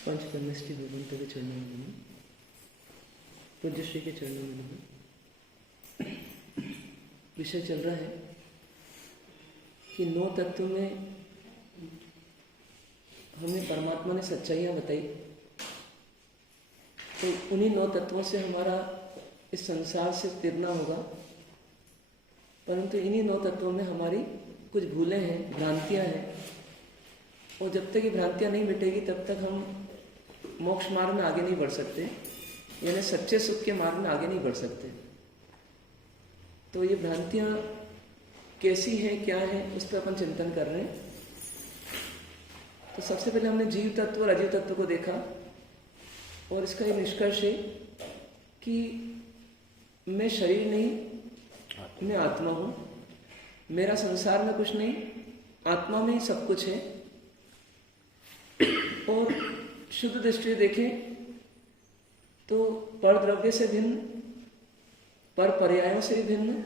पंचकर्मष्टि भगवंत के चरणों में नमः। पूज्य श्री के चरणों में नमः। विषय चल रहा है कि 9 तत्व में हमें परमात्मा ने सच्चाइयाँ बताई, तो उन्हीं 9 तत्वों से हमारा इस संसार से तिरना होगा। परंतु इन्हीं 9 तत्वों में हमारी कुछ भूलें हैं, भ्रांतियाँ हैं, और जब तक ये भ्रांतियाँ नहीं मिटेगी तब तक हम मोक्ष मार्ग में आगे नहीं बढ़ सकते, यानी सच्चे सुख के मार्ग में आगे नहीं बढ़ सकते। तो ये भ्रांतियाँ कैसी हैं, क्या हैं, उस पर अपन चिंतन कर रहे हैं। तो सबसे पहले हमने जीव तत्व और अजीव तत्व को देखा, और इसका ये निष्कर्ष है कि मैं शरीर नहीं, मैं आत्मा हूँ। मेरा संसार में कुछ नहीं, आत्मा में ही सब कुछ है। और शुद्ध दृष्टि देखें तो पर द्रव्य से भिन्न, पर पर्यायों से भिन्न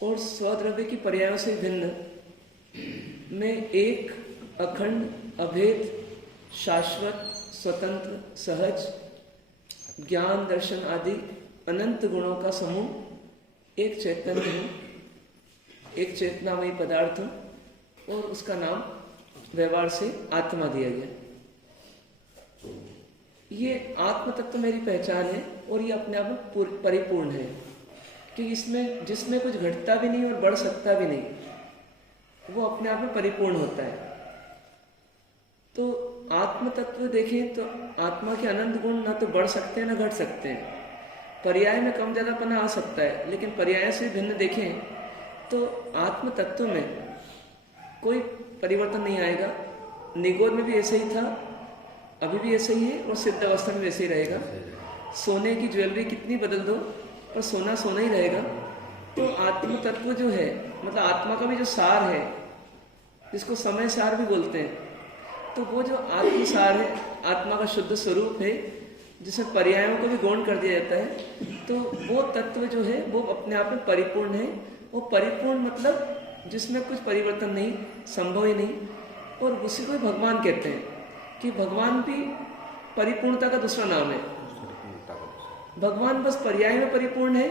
और स्वद्रव्य की पर्यायों से भिन्न मैं एक अखंड, अभेद, शाश्वत, स्वतंत्र, सहज, ज्ञान, दर्शन आदि अनंत गुणों का समूह एक चैतन्य हूँ, एक चेतनामयी पदार्थ हूँ, और उसका नाम व्यवहार से आत्मा दिया गया। ये आत्म तत्व मेरी पहचान है, और ये अपने आप में परिपूर्ण है कि इसमें जिसमें कुछ घटता भी नहीं और बढ़ सकता भी नहीं, वो अपने आप में परिपूर्ण होता है। तो आत्म तत्व देखें तो आत्मा के अनंत गुण ना तो बढ़ सकते हैं ना घट सकते हैं। पर्याय में कम ज्यादापना आ सकता है, लेकिन पर्याय से भिन्न देखें तो आत्म तत्व में कोई परिवर्तन नहीं आएगा। निगोद में भी ऐसे ही था, अभी भी ऐसे ही है, और सिद्ध अवस्था में वैसे ही रहेगा। सोने की ज्वेलरी कितनी बदल दो पर सोना सोना ही रहेगा। तो आत्म तत्व जो है, मतलब आत्मा का भी जो सार है, जिसको समय सार भी बोलते हैं, तो वो जो आत्म सार है, आत्मा का शुद्ध स्वरूप है, जिसमें पर्यायों को भी गौण कर दिया जाता है, तो वो तत्व जो है वो अपने आप में परिपूर्ण है। वो परिपूर्ण मतलब जिसमें कुछ परिवर्तन नहीं, संभव ही नहीं, और उसी को भगवान कहते हैं कि भगवान भी परिपूर्णता का दूसरा नाम है। भगवान बस पर्याय में परिपूर्ण है,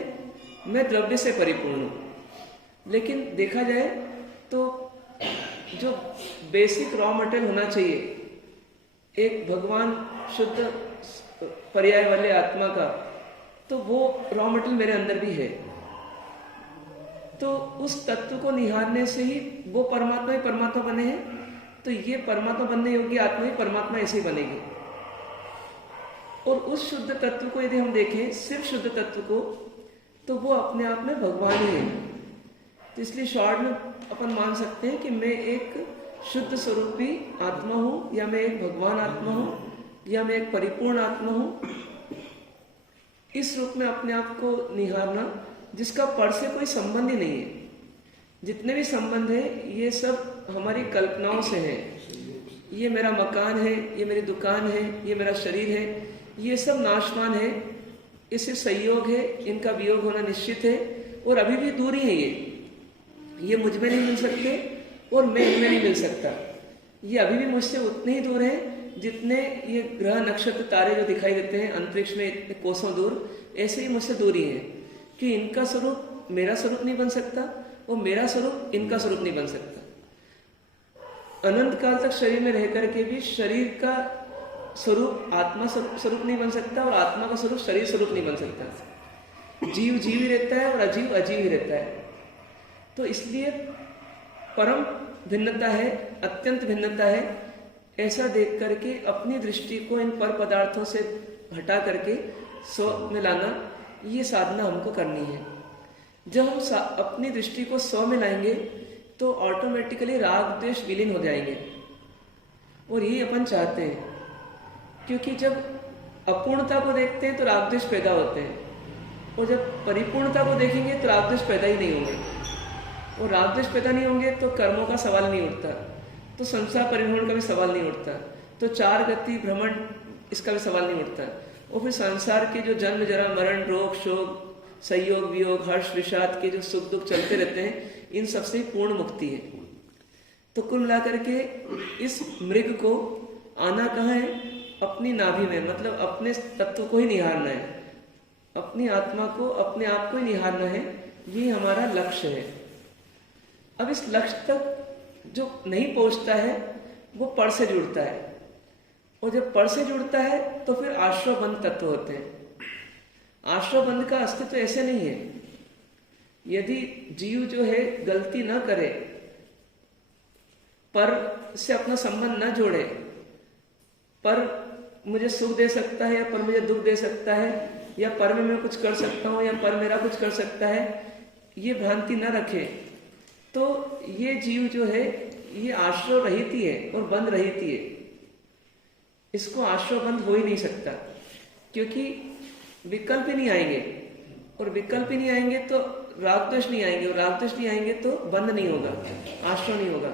मैं द्रव्य से परिपूर्ण हूँ। लेकिन देखा जाए तो जो बेसिक रॉ मटेरियल होना चाहिए एक भगवान शुद्ध पर्याय वाले आत्मा का, तो वो रॉ मटेरियल मेरे अंदर भी है। तो उस तत्व को निहारने से ही वो परमात्मा ही परमात्मा बने हैं। तो ये परमात्मा बनने योग्य आत्मा ही परमात्मा ऐसे ही बनेगी। और उस शुद्ध तत्व को यदि हम देखें, सिर्फ शुद्ध तत्व को, तो वो अपने आप में भगवान ही है। तो इसलिए शॉर्ट में अपन मान सकते हैं कि मैं एक शुद्ध स्वरूपी आत्मा हूँ, या मैं एक भगवान आत्मा हूँ, या मैं एक परिपूर्ण आत्मा हूँ। इस रूप में अपने आप को निहारना, जिसका पर से कोई संबंध ही नहीं है। जितने भी संबंध है ये सब हमारी कल्पनाओं से है। ये मेरा मकान है, ये मेरी दुकान है, ये मेरा शरीर है, ये सब नाशवान है, इससे संयोग है, इनका वियोग होना निश्चित है, और अभी भी दूरी है। ये मुझ में नहीं मिल सकते और मैं इनमें नहीं मिल सकता। ये अभी भी मुझसे उतने ही दूर है जितने ये ग्रह, नक्षत्र, तारे जो दिखाई देते हैं अंतरिक्ष में इतने कोसों दूर, ऐसे ही मुझसे दूरी है कि इनका स्वरूप मेरा स्वरूप नहीं बन सकता और मेरा स्वरूप इनका स्वरूप नहीं बन सकता। अनंत काल तक शरीर में रह करके भी शरीर का स्वरूप आत्मा स्वरूप नहीं बन सकता, और आत्मा का स्वरूप शरीर स्वरूप नहीं बन सकता। जीव जीव ही रहता है और अजीव अजीव ही रहता है। तो इसलिए परम भिन्नता है, अत्यंत भिन्नता है। ऐसा देख करके अपनी दृष्टि को इन पर पदार्थों से हटा करके स्व में लाना, ये साधना हमको करनी है। जब हम अपनी दृष्टि को स्व में लाएंगे तो ऑटोमेटिकली राग द्वेष विलीन हो जाएंगे, और यही अपन चाहते हैं। क्योंकि जब अपूर्णता को देखते हैं तो राग द्वेष पैदा होते हैं, और जब परिपूर्णता को देखेंगे तो राग द्वेष पैदा ही नहीं होंगे, और राग द्वेष पैदा नहीं होंगे तो कर्मों का सवाल नहीं उठता, तो संसार परिभ्रमण का भी सवाल नहीं उठता, तो चार गति भ्रमण इसका भी सवाल नहीं उठता, और फिर संसार के जो जन्म जरा मरण रोग शोक संयोग वियोग हर्ष विषाद के जो सुख दुख चलते रहते हैं, इन सबसे पूर्ण मुक्ति है। तो कुल मिलाकर के इस मृग को आना कहाँ है? अपनी नाभि में, मतलब अपने तत्व को ही निहारना है, अपनी आत्मा को अपने आप को ही निहारना है, ये हमारा लक्ष्य है। अब इस लक्ष्य तक जो नहीं पहुंचता है वो पर से जुड़ता है, और जब पर से जुड़ता है तो फिर आश्रयबंध तत्व होते हैं। आश्रयबंध का अस्तित्व ऐसे नहीं है। यदि जीव जो है गलती न करे, पर से अपना संबंध न जोड़े, पर मुझे सुख दे सकता है या पर मुझे दुख दे सकता है, या पर में मैं कुछ कर सकता हूं या पर मेरा कुछ कर सकता है, ये भ्रांति न रखे, तो ये जीव जो है ये आश्रय रहित ही है और बंध रहित ही है। इसको आश्रय बंध हो ही नहीं सकता, क्योंकि विकल्प ही नहीं आएंगे, और विकल्प ही नहीं आएंगे तो राग द्वेष नहीं आएंगे, और राग द्वेष नहीं आएंगे तो बंध नहीं होगा, आश्रय नहीं होगा।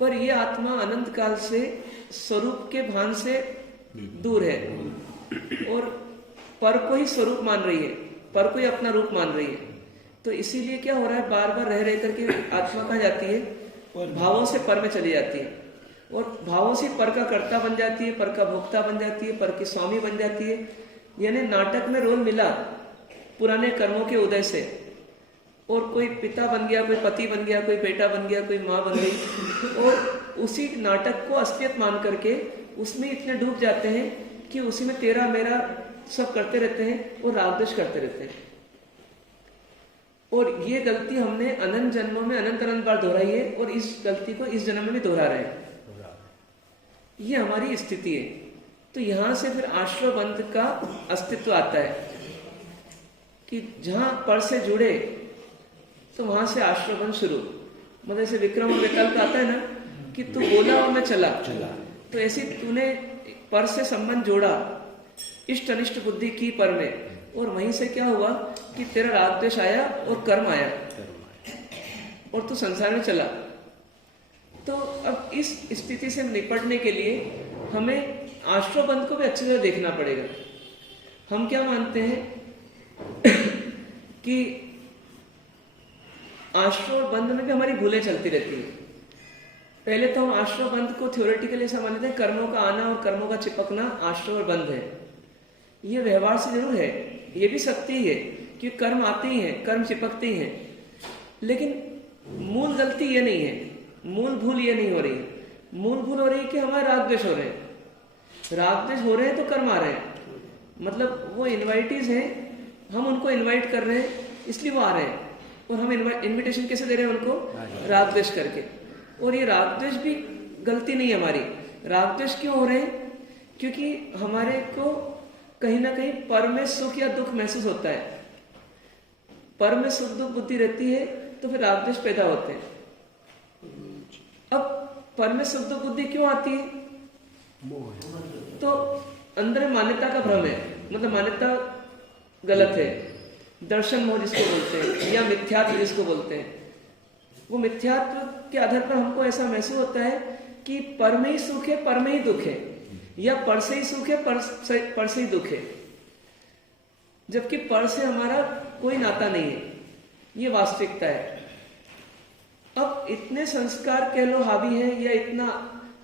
पर यह आत्मा अनंत काल से स्वरूप के भान से दूर है, और पर को ही स्वरूप मान रही है, पर को ही अपना रूप मान रही है। तो इसीलिए क्या हो रहा है, बार बार रह करके आत्मा कहाँ जाती है, भावों से पर में चली जाती है, और भावों से पर का कर्ता बन जाती है, पर का भोक्ता बन जाती है, पर की स्वामी बन जाती है। यानी नाटक में रोल मिला पुराने कर्मों के उदय से, और कोई पिता बन गया, कोई पति बन गया, कोई बेटा बन गया, कोई माँ बन गई, और उसी नाटक को असलियत मान करके उसमें इतने डूब जाते हैं कि उसी में तेरा मेरा सब करते रहते हैं और राग द्वेष करते रहते हैं। और ये गलती हमने अनंत जन्मों में अनंत बार दोहराई है, और इस गलती को इस जन्म में भी दोहरा रहे हैं। ये हमारी स्थिति है। तो यहां से फिर आश्रयबंध का अस्तित्व आता है कि जहां पर से जुड़े तो वहां से आश्रयबंध शुरू। मतलब ऐसे विक्रम और विकल्प आता है ना कि तू बोला और मैं चला, तो ऐसे तूने पर से संबंध जोड़ा, इष्ट अनिष्ट बुद्धि की पर में, और वहीं से क्या हुआ कि तेरा राग द्वेष आया और कर्म आया, और तू संसार में चला। तो अब इस स्थिति से निपटने के लिए हमें आश्रयबंध को भी अच्छे से देखना पड़ेगा। हम क्या मानते हैं कि आश्रयबंध में भी हमारी भूलें चलती रहती है। पहले तो हम आश्रयबंध को थ्योरेटिकली ऐसा मानते हैं, कर्मों का आना और कर्मों का चिपकना आश्रय और बंध है। ये व्यवहार से जरूर है, ये भी सत्य ही है कि कर्म आते ही हैं, कर्म चिपकते ही हैं, लेकिन मूल गलती ये नहीं है, मूल भूल ये नहीं हो रही है। मूल भूल हो रही है कि हमारे राग द्वेष हो रहे हैं, राग द्वेष हो रहे हैं तो कर्म आ रहे हैं। मतलब वो इन्वाइटीज हैं, हम उनको इन्वाइट कर रहे हैं इसलिए वो आ रहे हैं, और हम इन्विटेशन कैसे दे रहे हैं उनको, राग द्वेष करके। और ये राग द्वेष भी गलती नहीं है हमारी। राग द्वेष क्यों हो रहे हैं? क्योंकि हमारे को कहीं ना कहीं पर में सुख या दुख महसूस होता है। पर में सुख दुख बुद्धि रहती है तो फिर राग द्वेष पैदा होते हैं। अब पर में सुख दुख बुद्धि क्यों आती है? तो अंदर मान्यता का भ्रम है, मतलब मान्यता गलत है, दर्शन मोह जिसको बोलते हैं, या मिथ्यात्व जिसको बोलते हैं। वो मिथ्यात्व के आधार पर हमको ऐसा महसूस होता है कि पर में ही सुख है, पर में ही दुख है, या पर से ही सुख है, पर से ही दुख है, जबकि पर से हमारा कोई नाता नहीं है। ये वास्तविकता है। अब इतने संस्कार कह लो हावी है, या इतना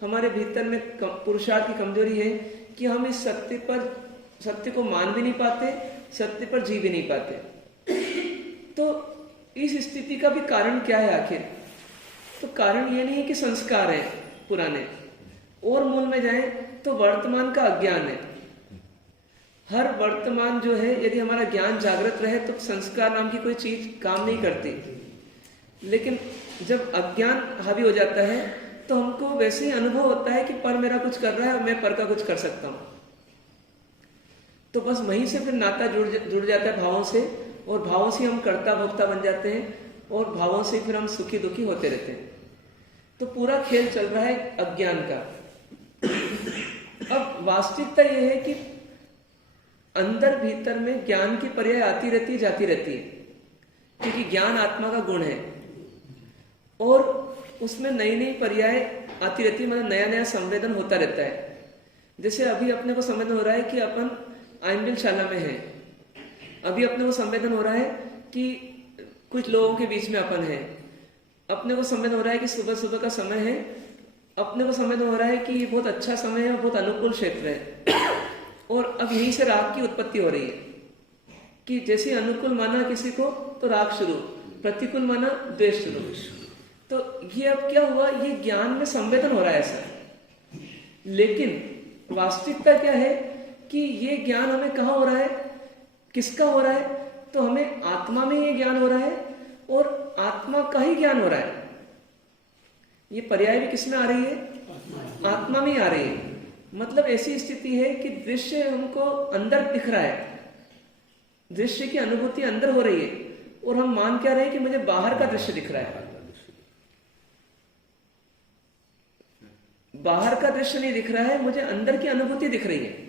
हमारे भीतर में पुरुषार्थ की कमजोरी है कि हम इस सत्य को मान भी नहीं पाते, सत्य पर जी भी नहीं पाते। तो इस स्थिति का भी कारण क्या है आखिर? तो कारण ये नहीं है कि संस्कार है पुराने, और मूल में जाए तो वर्तमान का अज्ञान है। हर वर्तमान जो है, यदि हमारा ज्ञान जागृत रहे तो संस्कार नाम की कोई चीज काम नहीं करती, लेकिन जब अज्ञान हावी हो जाता है तो हमको वैसे ही अनुभव होता है कि पर मेरा कुछ कर रहा है और मैं पर का कुछ कर सकता हूं। तो बस वहीं से फिर नाता जुड़ जाता है भावों से, और भावों से हम कर्ता भोक्ता बन जाते हैं, और भावों से फिर हम सुखी दुखी होते रहते हैं। तो पूरा खेल चल रहा है अज्ञान का। अब वास्तविकता यह है कि अंदर भीतर में ज्ञान की पर्याय आती रहती है, जाती रहती है, क्योंकि ज्ञान आत्मा का गुण है, और उसमें नई नई पर्याय आती रहती है, मतलब नया नया संवेदन होता रहता है। जैसे अभी अपने को संवेदन हो रहा है कि अपन आइंबिल शाला में है, अभी अपने को संवेदन हो रहा है कि कुछ लोगों के बीच में अपन है, अपने को संवेदन हो रहा है कि सुबह सुबह का समय है, अपने को संवेदन हो रहा है कि ये बहुत अच्छा समय है और बहुत अनुकूल क्षेत्र है, और अब यहीं से राग की उत्पत्ति हो रही है कि जैसे अनुकूल माना किसी को तो राग शुरू, प्रतिकूल माना द्वेष शुरू। तो ये अब क्या हुआ, ये ज्ञान में संवेदन हो रहा है ऐसा, लेकिन वास्तविकता क्या है कि ये ज्ञान हमें कहाँ हो रहा है, किसका हो रहा है, तो हमें आत्मा में ये ज्ञान हो रहा है, और आत्मा का ही ज्ञान हो रहा है। ये पर्याय भी किसमें आ रही है, आत्मा में आ रही है। मतलब ऐसी स्थिति है कि दृश्य हमको अंदर दिख रहा है, दृश्य की अनुभूति अंदर हो रही है, और हम मान क्या रहे हैं कि मुझे बाहर का दृश्य दिख रहा है। बाहर का दृश्य नहीं दिख रहा है, मुझे अंदर की अनुभूति दिख रही है।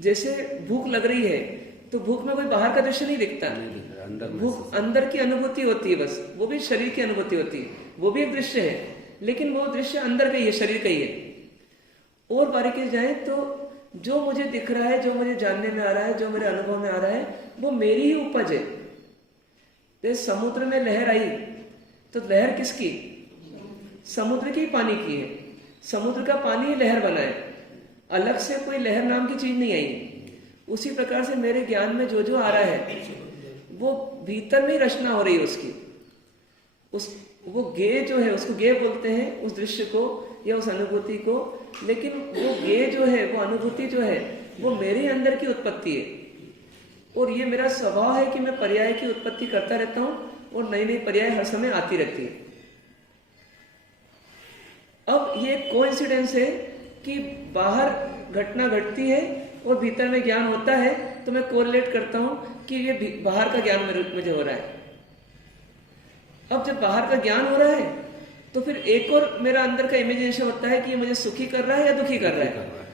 जैसे भूख लग रही है तो भूख में कोई बाहर का दृश्य नहीं दिखता, भूख अंदर की अनुभूति होती है, बस वो भी शरीर की अनुभूति होती है, वो भी एक दृश्य है, लेकिन वो दृश्य अंदर का ही है, शरीर का ही है। और बारीकी से जाए तो जो मुझे दिख रहा है, जो मुझे जानने में आ रहा है, जो मेरे अनुभव में आ रहा है, वो मेरी ही उपज है। जैसे समुद्र में लहर आई तो लहर किसकी, समुद्र की पानी की है, समुद्र का पानी ही लहर बना है, अलग से कोई लहर नाम की चीज नहीं आई। उसी प्रकार से मेरे ज्ञान में जो जो आ रहा है वो भीतर में ही रचना हो रही है उसकी, वो गे जो है उसको गे बोलते हैं उस दृश्य को या उस अनुभूति को, लेकिन वो गे जो है, वो अनुभूति जो है, वो मेरे अंदर की उत्पत्ति है। और ये मेरा स्वभाव है कि मैं पर्याय की उत्पत्ति करता रहता हूं और नई नई पर्याय हर समय आती रहती है। अब ये कोइंसिडेंस है कि बाहर घटना घटती है और भीतर में ज्ञान होता है, तो मैं कोरिलेट करता हूं कि ये बाहर का ज्ञान मुझे हो रहा है। अब जब बाहर का ज्ञान हो रहा है तो फिर एक और मेरा अंदर का इमेजिनेशन होता है कि ये मुझे सुखी कर रहा है या दुखी कर रहा है।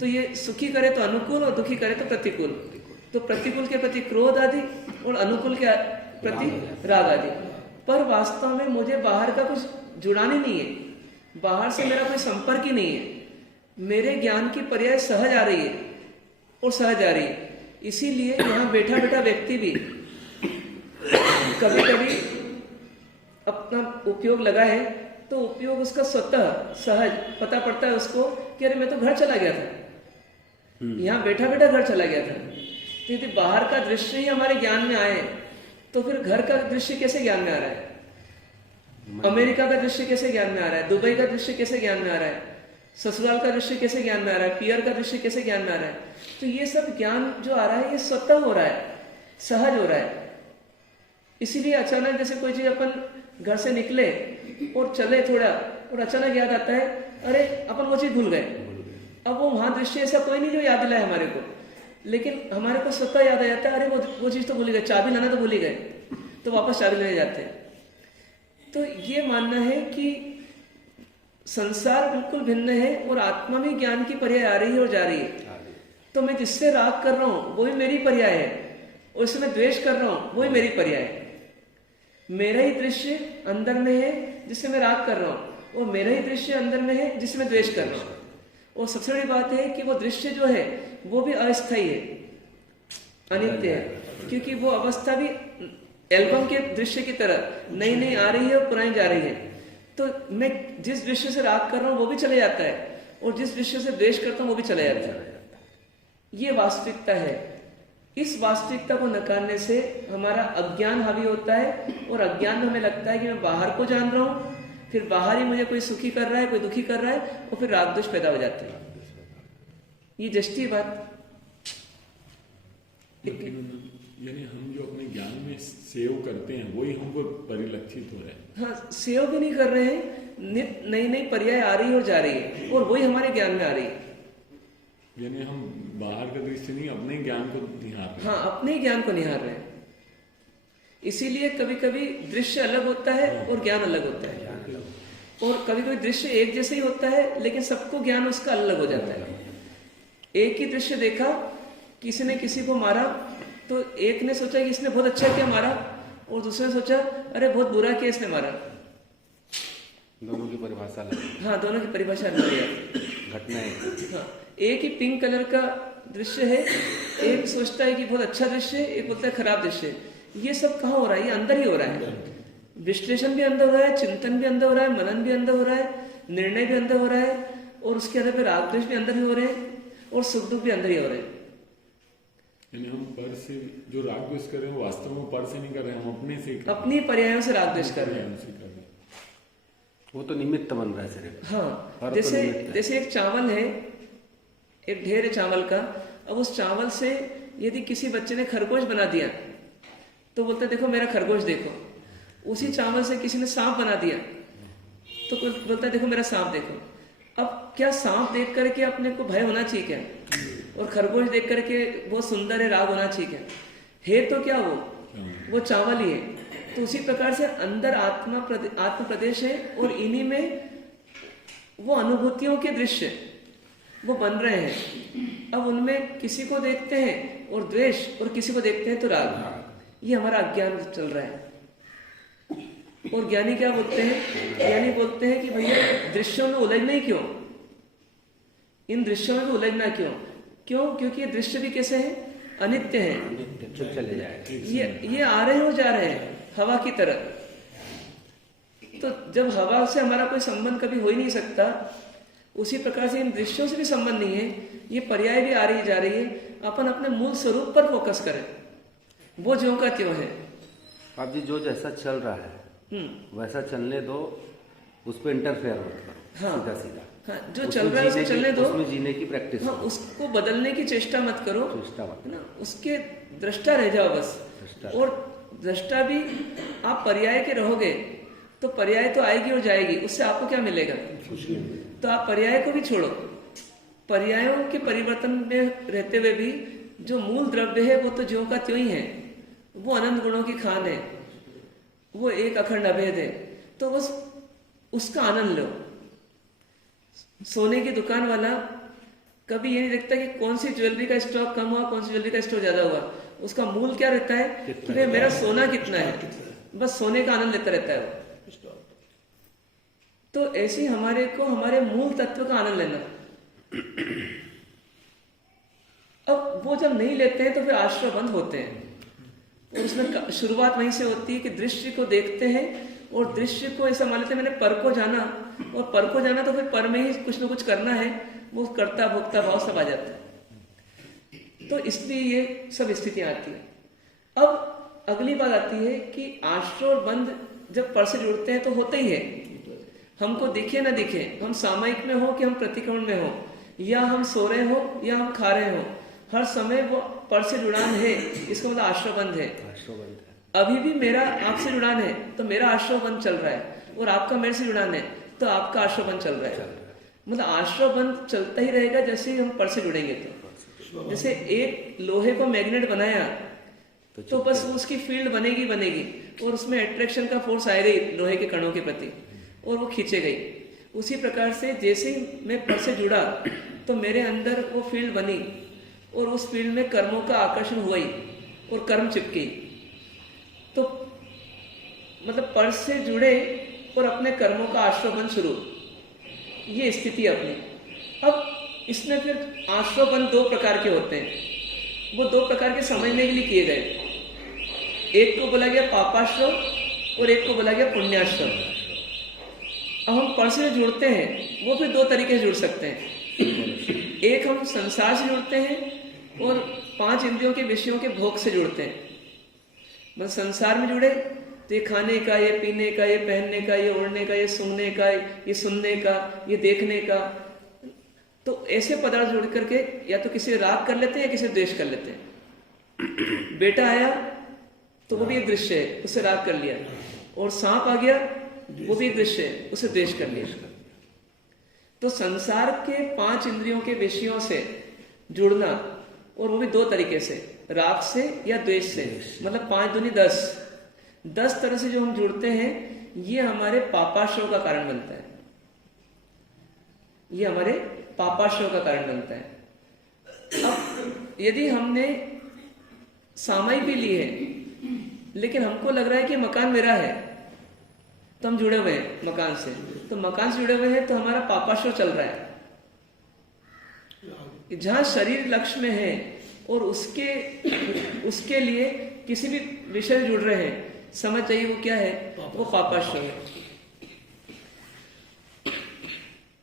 तो ये सुखी करे तो अनुकूल और दुखी करे तो प्रतिकूल। तो प्रतिकूल के प्रति क्रोध आदि और अनुकूल के प्रति राग आदि। पर वास्तव में मुझे बाहर का कुछ जुड़ानी नहीं है, बाहर से मेरा कोई संपर्क ही नहीं है, मेरे ज्ञान की पर्याय सहज आ रही है और सहज आ रही है। इसीलिए यहाँ बैठा बैठा व्यक्ति भी कभी कभी अपना उपयोग लगाए तो उपयोग उसका स्वतः सहज पता पड़ता है उसको कि अरे मैं तो घर चला गया था, यहाँ बैठा बैठा घर चला गया था। तो यदि बाहर का दृश्य ही हमारे ज्ञान में आए तो फिर घर का दृश्य कैसे ज्ञान में आ रहा है, अमेरिका का दृश्य कैसे ज्ञान में आ रहा है, दुबई का दृश्य कैसे ज्ञान में आ रहा है, ससुराल का दृश्य कैसे ज्ञान में आ रहा है, पियर का दृश्य कैसे ज्ञान में आ रहा है। तो ये सब ज्ञान जो आ रहा है ये स्वतः हो रहा है, सहज हो रहा है। इसीलिए अचानक जैसे कोई चीज अपन घर से निकले और चले थोड़ा और अचानक याद आता है अरे अपन वो चीज भूल गए। अब वो वहां दृश्य ऐसा कोई नहीं जो याद दिलाए हमारे को, लेकिन हमारे को स्वतः याद आ जाता है अरे वो चीज तो भूल गए, चाबी लाना तो भूल ही गए, तो वापस चाबी लेने जाते हैं। तो ये मानना है कि संसार बिल्कुल भिन्न है और आत्मा में ज्ञान की पर्याय आ रही है और जा रही है। तो मैं जिससे राग कर रहा हूं वो भी मेरी पर्याय है, और इससे मैं द्वेष कर रहा हूं वो भी मेरी पर्याय है। मेरा ही दृश्य अंदर में है जिससे मैं राग कर रहा हूं, और मेरा ही दृश्य अंदर में है जिससे मैं द्वेष कर रहा हूं। और सबसे बड़ी बात है कि वो दृश्य जो है वो भी अस्थायी है, अनित्य है, क्योंकि वो अवस्था भी एल्बम के दृश्य की तरह नई नई आ रही है और पुरानी जा रही है। तो मैं जिस दृश्य से राग कर रहा हूं वो भी चले जाता है, और जिस दृश्य से द्वेष करता हूं वो भी चले जाता है। ये वास्तविकता है। इस वास्तविकता को नकारने से हमारा अज्ञान हावी होता है, और अज्ञान में हमें लगता है कि मैं बाहर को जान रहा हूं, फिर बाहर ही मुझे कोई सुखी कर रहा है, कोई दुखी कर रहा है, और फिर राग द्वेष पैदा हो जाते हैं। ये जस्टी बात। यानी हम जो अपने ज्ञान में सेव करते हैं वही हमको परिलक्षित हो रहे हैं। हाँ, सेव भी नहीं कर रहे हैं, नित नई नई पर्याय आ रही और जा रही है, और वही हमारे ज्ञान में आ रही है। यानी हम बाहर का दृश्य नहीं, अपने ज्ञान को निहार रहे हैं। हाँ, अपने ही ज्ञान को निहार रहे हैं। इसीलिए कभी कभी दृश्य अलग होता है और ज्ञान अलग होता है, और कभी कभी दृश्य एक जैसे ही होता है लेकिन सबको ज्ञान उसका अलग हो जाता है। एक ही दृश्य देखा, किसी ने किसी को मारा, तो एक ने सोचा कि इसने बहुत अच्छा किया मारा, और दूसरे ने सोचा अरे बहुत बुरा किया इसने मारा। दोनों की परिभाषा अलग है, हाँ, दोनों की परिभाषा अलग है। घटनाएं। हाँ, एक ही पिंक कलर का दृश्य है, एक सोचता है कि बहुत अच्छा दृश्य है, एक बोलता है खराब दृश्य है। ये सब कहाँ हो रहा है? ये अंदर ही हो रहा है। विश्लेषण भी अंदर हो रहा है, चिंतन भी अंदर हो रहा है, मनन भी अंदर हो रहा है, निर्णय भी अंदर हो रहा है, और उसके अंदर फिर राग द्वेष भी अंदर ही हो रहे हैं, और सुख दुख भी अंदर ही हो रहे हैं। यानी हम पर से जो राग द्वेष कर रहे हैं वास्तव में पर से नहीं कर रहे हैं, हम अपने से कर रहे हैं। अपनी पर्यायों से राग द्वेष कर रहे हैं। उनसे कर रहे हैं। वो तो निमित्त बन रहा है सिर्फ। हाँ, पर तो जैसे निमित्त है। जैसे एक चावल है, एक ढेर है चावल का। अब उस चावल से यदि किसी बच्चे ने खरगोश बना दिया तो बोलते देखो मेरा खरगोश देखो। उसी चावल से किसी ने सांप बना दिया तो बोलता है देखो मेरा सांप देखो। अब क्या सांप देख करके अपने को भय होना चाहिए क्या? और खरगोश देख करके बहुत सुंदर है राग होना चाहिए क्या? है तो क्या वो चावल ही है। तो उसी प्रकार से अंदर आत्म प्रदेश है, और इन्हीं में वो अनुभूतियों के दृश्य वो बन रहे हैं। अब उनमें किसी को देखते हैं और द्वेष, और किसी को देखते हैं तो राग। ये हमारा अज्ञान चल रहा है। और ज्ञानी क्या बोलते हैं? ज्ञानी बोलते हैं कि भैया दृश्यों में उलझना ही क्यों? इन दृश्यों में भी उलझना क्यों? क्यों? क्योंकि ये दृश्य भी कैसे हैं? अनित्य हैं। चले जाए ये आ रहे हो जा रहे हैं हवा की तरह। तो जब हवा से हमारा कोई संबंध कभी हो ही नहीं सकता, उसी प्रकार से इन दृश्यों से भी संबंध नहीं है। ये पर्याय भी आ रही जा रही है। अपन अपने मूल स्वरूप पर फोकस करें, वो ज्यों का त्यों है। आप जी जो जैसा चल रहा है वैसा चलने दो, उस पर इंटरफेयर मत करो। हाँ, सीधा सीधा हाँ, जो चल रहा है उसको चलने दो, उसमें जीने की प्रैक्टिस। हाँ, उसको बदलने की चेष्टा मत करो, चेष्टा मत है ना। उसके दृष्टा रह जाओ बस। दृष्टा। और दृष्टा भी आप पर्याय के रहोगे तो पर्याय तो आएगी और जाएगी, उससे आपको क्या मिलेगा? तो आप पर्याय को भी छोड़ो। पर्यायों के परिवर्तन में रहते हुए भी जो मूल द्रव्य है वो तो ज्यों का त्यों ही है। वो अनंत गुणों की खान है, वो एक अखंड अभेद है। तो बस उसका आनंद लो। सोने की दुकान वाला कभी ये नहीं देखता कि कौन सी ज्वेलरी का स्टॉक कम हुआ, कौन सी ज्वेलरी का स्टॉक ज्यादा हुआ। उसका मूल क्या रहता है कि भाई मेरा सोना कितना है, बस सोने का आनंद लेता रहता है वो। तो ऐसे ही हमारे को हमारे मूल तत्व का आनंद लेना। अब वो जब नहीं लेते हैं तो फिर आश्रय बंद होते हैं। और उसमें शुरुआत वहीं से होती है कि दृश्य को देखते हैं, और दृश्य को ऐसा मान लेते हैं मैंने पर को जाना, और पर को जाना तो फिर पर में ही कुछ ना कुछ करना है, वो कर्ता भोक्ता भाव सब आ जाता है। तो इसलिए ये सब स्थितियां आती है। अब अगली बात आती है कि आश्रय और बंध जब पर से जुड़ते हैं तो होते ही है। हमको दिखे ना दिखे, हम सामयिक में हो कि हम प्रतिक्रमण में हो, या हम सो रहे हो या हम खा रहे हो, हर समय वो पर से जुड़ान है। इसका मतलब आश्रय बंध है। अभी भी मेरा आपसे जुड़ान है तो मेरा आश्रय बंध चल रहा है, और आपका मेरे से जुड़ान है तो आपका आश्रय बंध चल रहा है। मतलब आश्रय बंध चलता ही रहेगा जैसे ही हम पर से जुड़ेंगे। तो जैसे एक लोहे को मैग्नेट बनाया तो बस उसकी फील्ड बनेगी बनेगी, और उसमें अट्रैक्शन का फोर्स आएगा ही लोहे के कणों के प्रति, और वो खींचे गई। उसी प्रकार से जैसे ही मैं पर से जुड़ा तो मेरे अंदर वो फील्ड बनी, और उस फील्ड में कर्मों का आकर्षण हुआ ही, और कर्म चिपके। तो मतलब पर से जुड़े और अपने कर्मों का आश्रय बंध शुरू, ये स्थिति अपनी। अब इसमें फिर आश्रय बंध दो प्रकार के होते हैं। वो दो प्रकार के समझने के लिए किए गए। एक को बोला गया पापाश्रय और एक को बोला गया पुण्याश्रय। अब हम पर से जुड़ते हैं वो फिर दो तरीके से जुड़ सकते हैं। एक हम संसार से जुड़ते हैं, और 5 इंद्रियों के विषयों के भोग से जुड़ते हैं। मतलब संसार में जुड़े तो ये खाने का, ये पीने का, ये पहनने का, ये ओढ़ने का, ये सुनने का, ये सुनने का, ये देखने का। तो ऐसे पदार्थ जुड़ करके या तो किसी राग कर लेते हैं या किसी द्वेष कर लेते हैं। बेटा आया तो वो भी एक दृश्य है, उससे राग कर लिया, और सांप आ गया वो भी एक दृश्य है, उसे द्वेष कर लिया। तो संसार के 5 इंद्रियों के विषयों से जुड़ना, और वो भी दो तरीके से, राग से या द्वेष से, मतलब 5 दूनी 10, 10 तरह से जो हम जुड़ते हैं, ये हमारे पापाश्रव का कारण बनता है। ये हमारे पापाश्रव का कारण बनता है। अब यदि हमने सामाई भी ली है, लेकिन हमको लग रहा है कि मकान मेरा है, तो हम जुड़े हुए हैं मकान से, तो मकान से जुड़े हुए हैं तो हमारा पापाश्रव चल रहा है। जहां शरीर लक्ष्य में है और उसके लिए किसी भी विषय से जुड़ रहे हैं, समझ चाहिए वो क्या है, वो पापाश्रव है।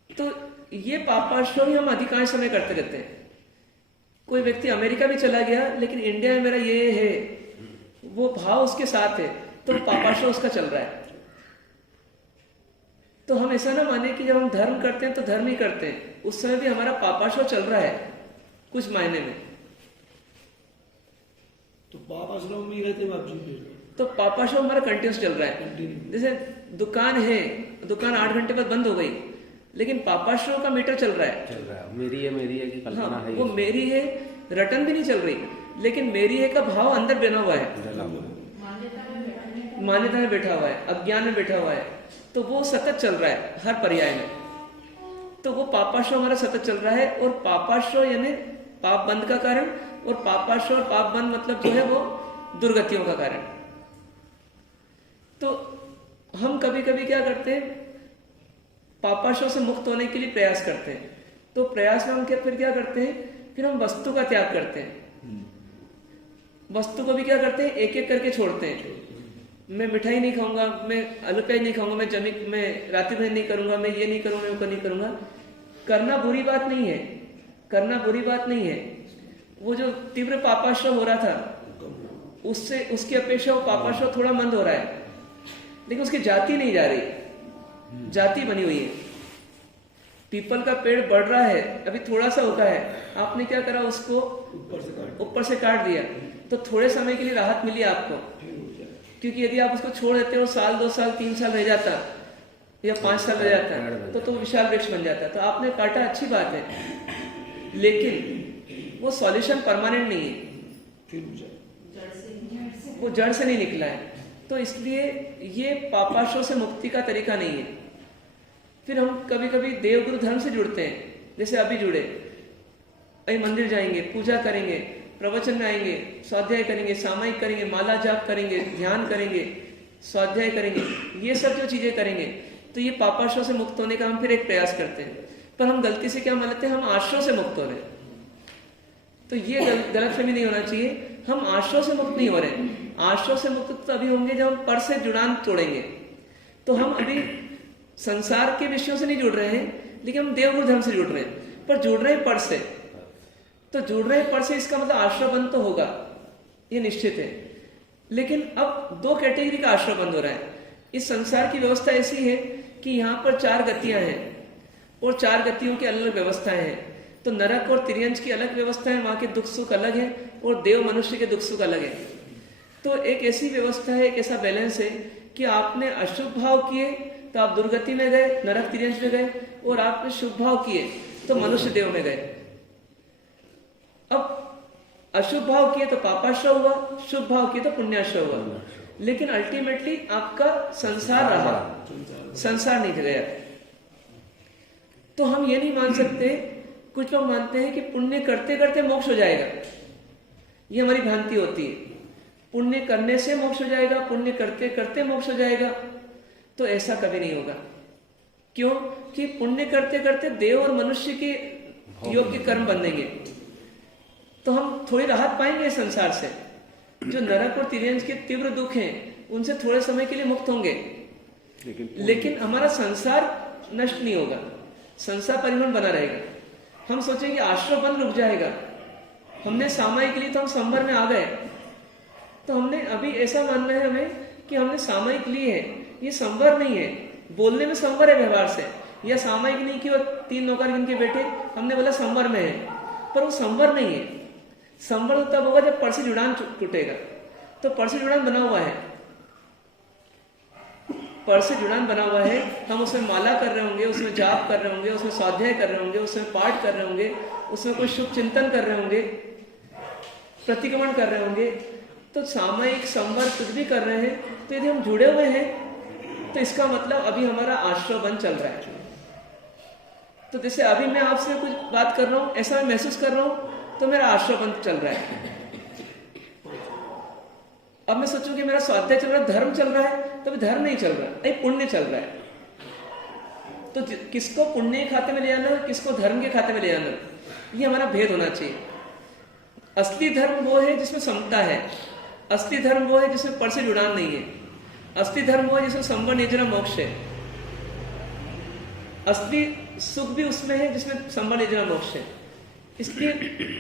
तो ये पापाश्रव ही हम अधिकांश समय करते रहते हैं। कोई व्यक्ति अमेरिका भी चला गया, लेकिन इंडिया में मेरा ये है, वो भाव उसके साथ है, तो पापाश्रव उसका चल रहा है। तो हम ऐसा ना माने कि जब हम धर्म करते हैं तो धर्म ही करते हैं, उस समय भी हमारा पापाश्रव चल रहा है कुछ मायने में। तो पाप आश्रम में ही रहते हैं आप जी फिर? तो पापाश्रव हमारा कंटिन्यूस चल रहा है। जैसे दुकान है, दुकान 8 घंटे बाद बंद हो गई, लेकिन पापाश्रव का मीटर चल रहा है। मेरी है कि कल्पना हाँ, है, वो मेरी है रटन भी नहीं चल रही, लेकिन मेरी है का भाव अंदर बना हुआ है, मान्यता में बैठा हुआ है, अज्ञान में बैठा हुआ है, तो वो सतत चल रहा है हर पर्याय में। तो वो पापाश्रव हमारा सतत चल रहा है, और पापाश्रव यानी पाप बंद का कारण, और पापाश्रव और पाप बंद मतलब जो है वो दुर्गतियों का कारण। तो हम कभी कभी क्या करते हैं, पापाश्रव से मुक्त होने के लिए प्रयास करते हैं। तो प्रयास में हम फिर क्या करते हैं, फिर हम वस्तु का त्याग करते हैं। वस्तु को भी क्या करते हैं, एक एक करके छोड़ते हैं। मैं मिठाई नहीं खाऊंगा, मैं आलू प्याज नहीं खाऊंगा, मैं रात्रि भोजन नहीं करूंगा, मैं ये नहीं करूंगा, मैं वो नहीं करूंगा। करना बुरी बात नहीं है, करना बुरी बात नहीं है। वो जो तीव्र पापाश्रव हो रहा था, उससे उसकी अपेक्षा वो पापाश्रव थोड़ा मंद हो रहा है, लेकिन उसकी जाति नहीं जा रही, जाति बनी हुई है। पीपल का पेड़ बढ़ रहा है, अभी थोड़ा सा उगा है, आपने क्या करा, उसको ऊपर से काट दिया, तो थोड़े समय के लिए राहत मिली आपको। क्योंकि यदि आप उसको छोड़ देते हो, 1 2 साल 3 साल रह जाता, या 5 साल रह जाता, तो विशाल वृक्ष बन जाता। तो आपने काटा, अच्छी बात है, लेकिन वो सॉल्यूशन परमानेंट नहीं है, वो जड़ से नहीं निकला है। तो इसलिए ये पापाश्रव से मुक्ति का तरीका नहीं है। फिर हम कभी कभी देवगुरु धर्म से जुड़ते हैं, जैसे अभी जुड़े, अभी मंदिर जाएंगे, पूजा करेंगे, प्रवचन में आएंगे, स्वाध्याय करेंगे, सामायिक करेंगे, माला जाप करेंगे, ध्यान करेंगे, स्वाध्याय करेंगे, ये सब जो चीजें करेंगे, तो ये पापाश्रव से मुक्त होने का हम फिर एक प्रयास करते हैं। पर हम गलती से क्या मान लेते हैं, हम आश्रव से मुक्त हो रहे हैं। तो ये गलतफहमी नहीं होना चाहिए, हम आश्रव से मुक्त नहीं हो रहे। आश्रव से मुक्त तो अभी होंगे जब हम पर से जुड़ान तोड़ेंगे। तो हम अभी संसार के विषयों से नहीं जुड़ रहे हैं, लेकिन हम देवगुरु धर्म से जुड़ रहे हैं, पर जुड़ रहे हैं पर से। तो जुड़ रहे हैं पर से, इसका मतलब आश्रय बंद तो होगा, ये निश्चित है। लेकिन अब 2 कैटेगरी का आश्रय बंद हो रहा है। इस संसार की व्यवस्था ऐसी है कि यहाँ पर 4 गतियां हैं, और 4 गतियों की अलग अलग व्यवस्थाएं हैं। तो नरक और तिर्यंश की अलग व्यवस्था है, वहां के दुख सुख अलग है, और देव मनुष्य के दुख सुख अलग है। तो एक ऐसी व्यवस्था है, एक ऐसा बैलेंस है कि आपने अशुभ भाव किए तो आप दुर्गति में गए, नरक तिर्यंश में गए, और आपने शुभ भाव किए तो मनुष्य देव में गए। अब अशुभ भाव किए तो पापाश्रय हुआ, शुभ भाव किए तो पुण्याश्रय हुआ, लेकिन अल्टीमेटली आपका संसार रहा, संसार नहीं गया। तो हम ये नहीं मान सकते, कुछ लोग मानते हैं कि पुण्य करते करते मोक्ष हो जाएगा, ये हमारी भ्रांति होती है। पुण्य करने से मोक्ष हो जाएगा, पुण्य करते करते मोक्ष हो जाएगा, तो ऐसा कभी नहीं होगा। क्यों? कि पुण्य करते करते देव और मनुष्य के योग्य कर्म बनेंगे, तो हम थोड़ी राहत पाएंगे संसार से। जो नरक और तिर्यंश के तीव्र दुख हैं, उनसे थोड़े समय के लिए मुक्त होंगे, लेकिन हमारा संसार नष्ट नहीं होगा, संसार परिमाण बना रहेगा। हम सोचेंगे आश्रय बंद रुक जाएगा, हमने सामायिक के लिए तो हम संवर में आ गए, तो हमने अभी ऐसा मानना है हमें कि हमने सामायिक ली है, ये संवर नहीं है। बोलने में संवर है व्यवहार से, या सामायिक नहीं कि वो 3 नौकर गिन के बैठे, हमने बोला संवर में है, पर वो संवर नहीं है। संवर तब होगा जब पर से जुड़ान टूटेगा, तो पर से जुड़ान बना हुआ है। पर से जुड़ान बना हुआ है, हम उसमें माला कर रहे होंगे, उसमें जाप कर रहे होंगे, उसमें स्वाध्याय कर रहे होंगे, उसमें पाठ कर रहे होंगे, उसमें कोई शुभ चिंतन कर रहे होंगे, प्रतिक्रमण कर रहे होंगे, तो सामयिक संवर कुछ भी कर रहे हैं, तो यदि हम जुड़े हुए हैं तो इसका मतलब अभी हमारा आश्रय बंध चल रहा है। तो जैसे अभी मैं आपसे कुछ बात कर रहा हूं, ऐसा मैं महसूस कर रहा हूं, तो मेरा आश्रय बंध चल रहा है। अब मैं सोचूं कि मेरा स्वाध्याय चल रहा है, धर्म चल रहा है, तो धर्म नहीं चल रहा है, पुण्य चल रहा है। तो किसको पुण्य के खाते में ले आना, किसको धर्म के खाते में ले आना, ये हमारा भेद होना चाहिए। असली धर्म वो है जिसमें समता है, असली धर्म वो है जिसमें पर से जुड़ान नहीं है, असली धर्म वो है जिसमें संवर निजरा मोक्ष है, असली सुख भी उसमें है जिसमें संवर निजरा मोक्ष है। इसलिए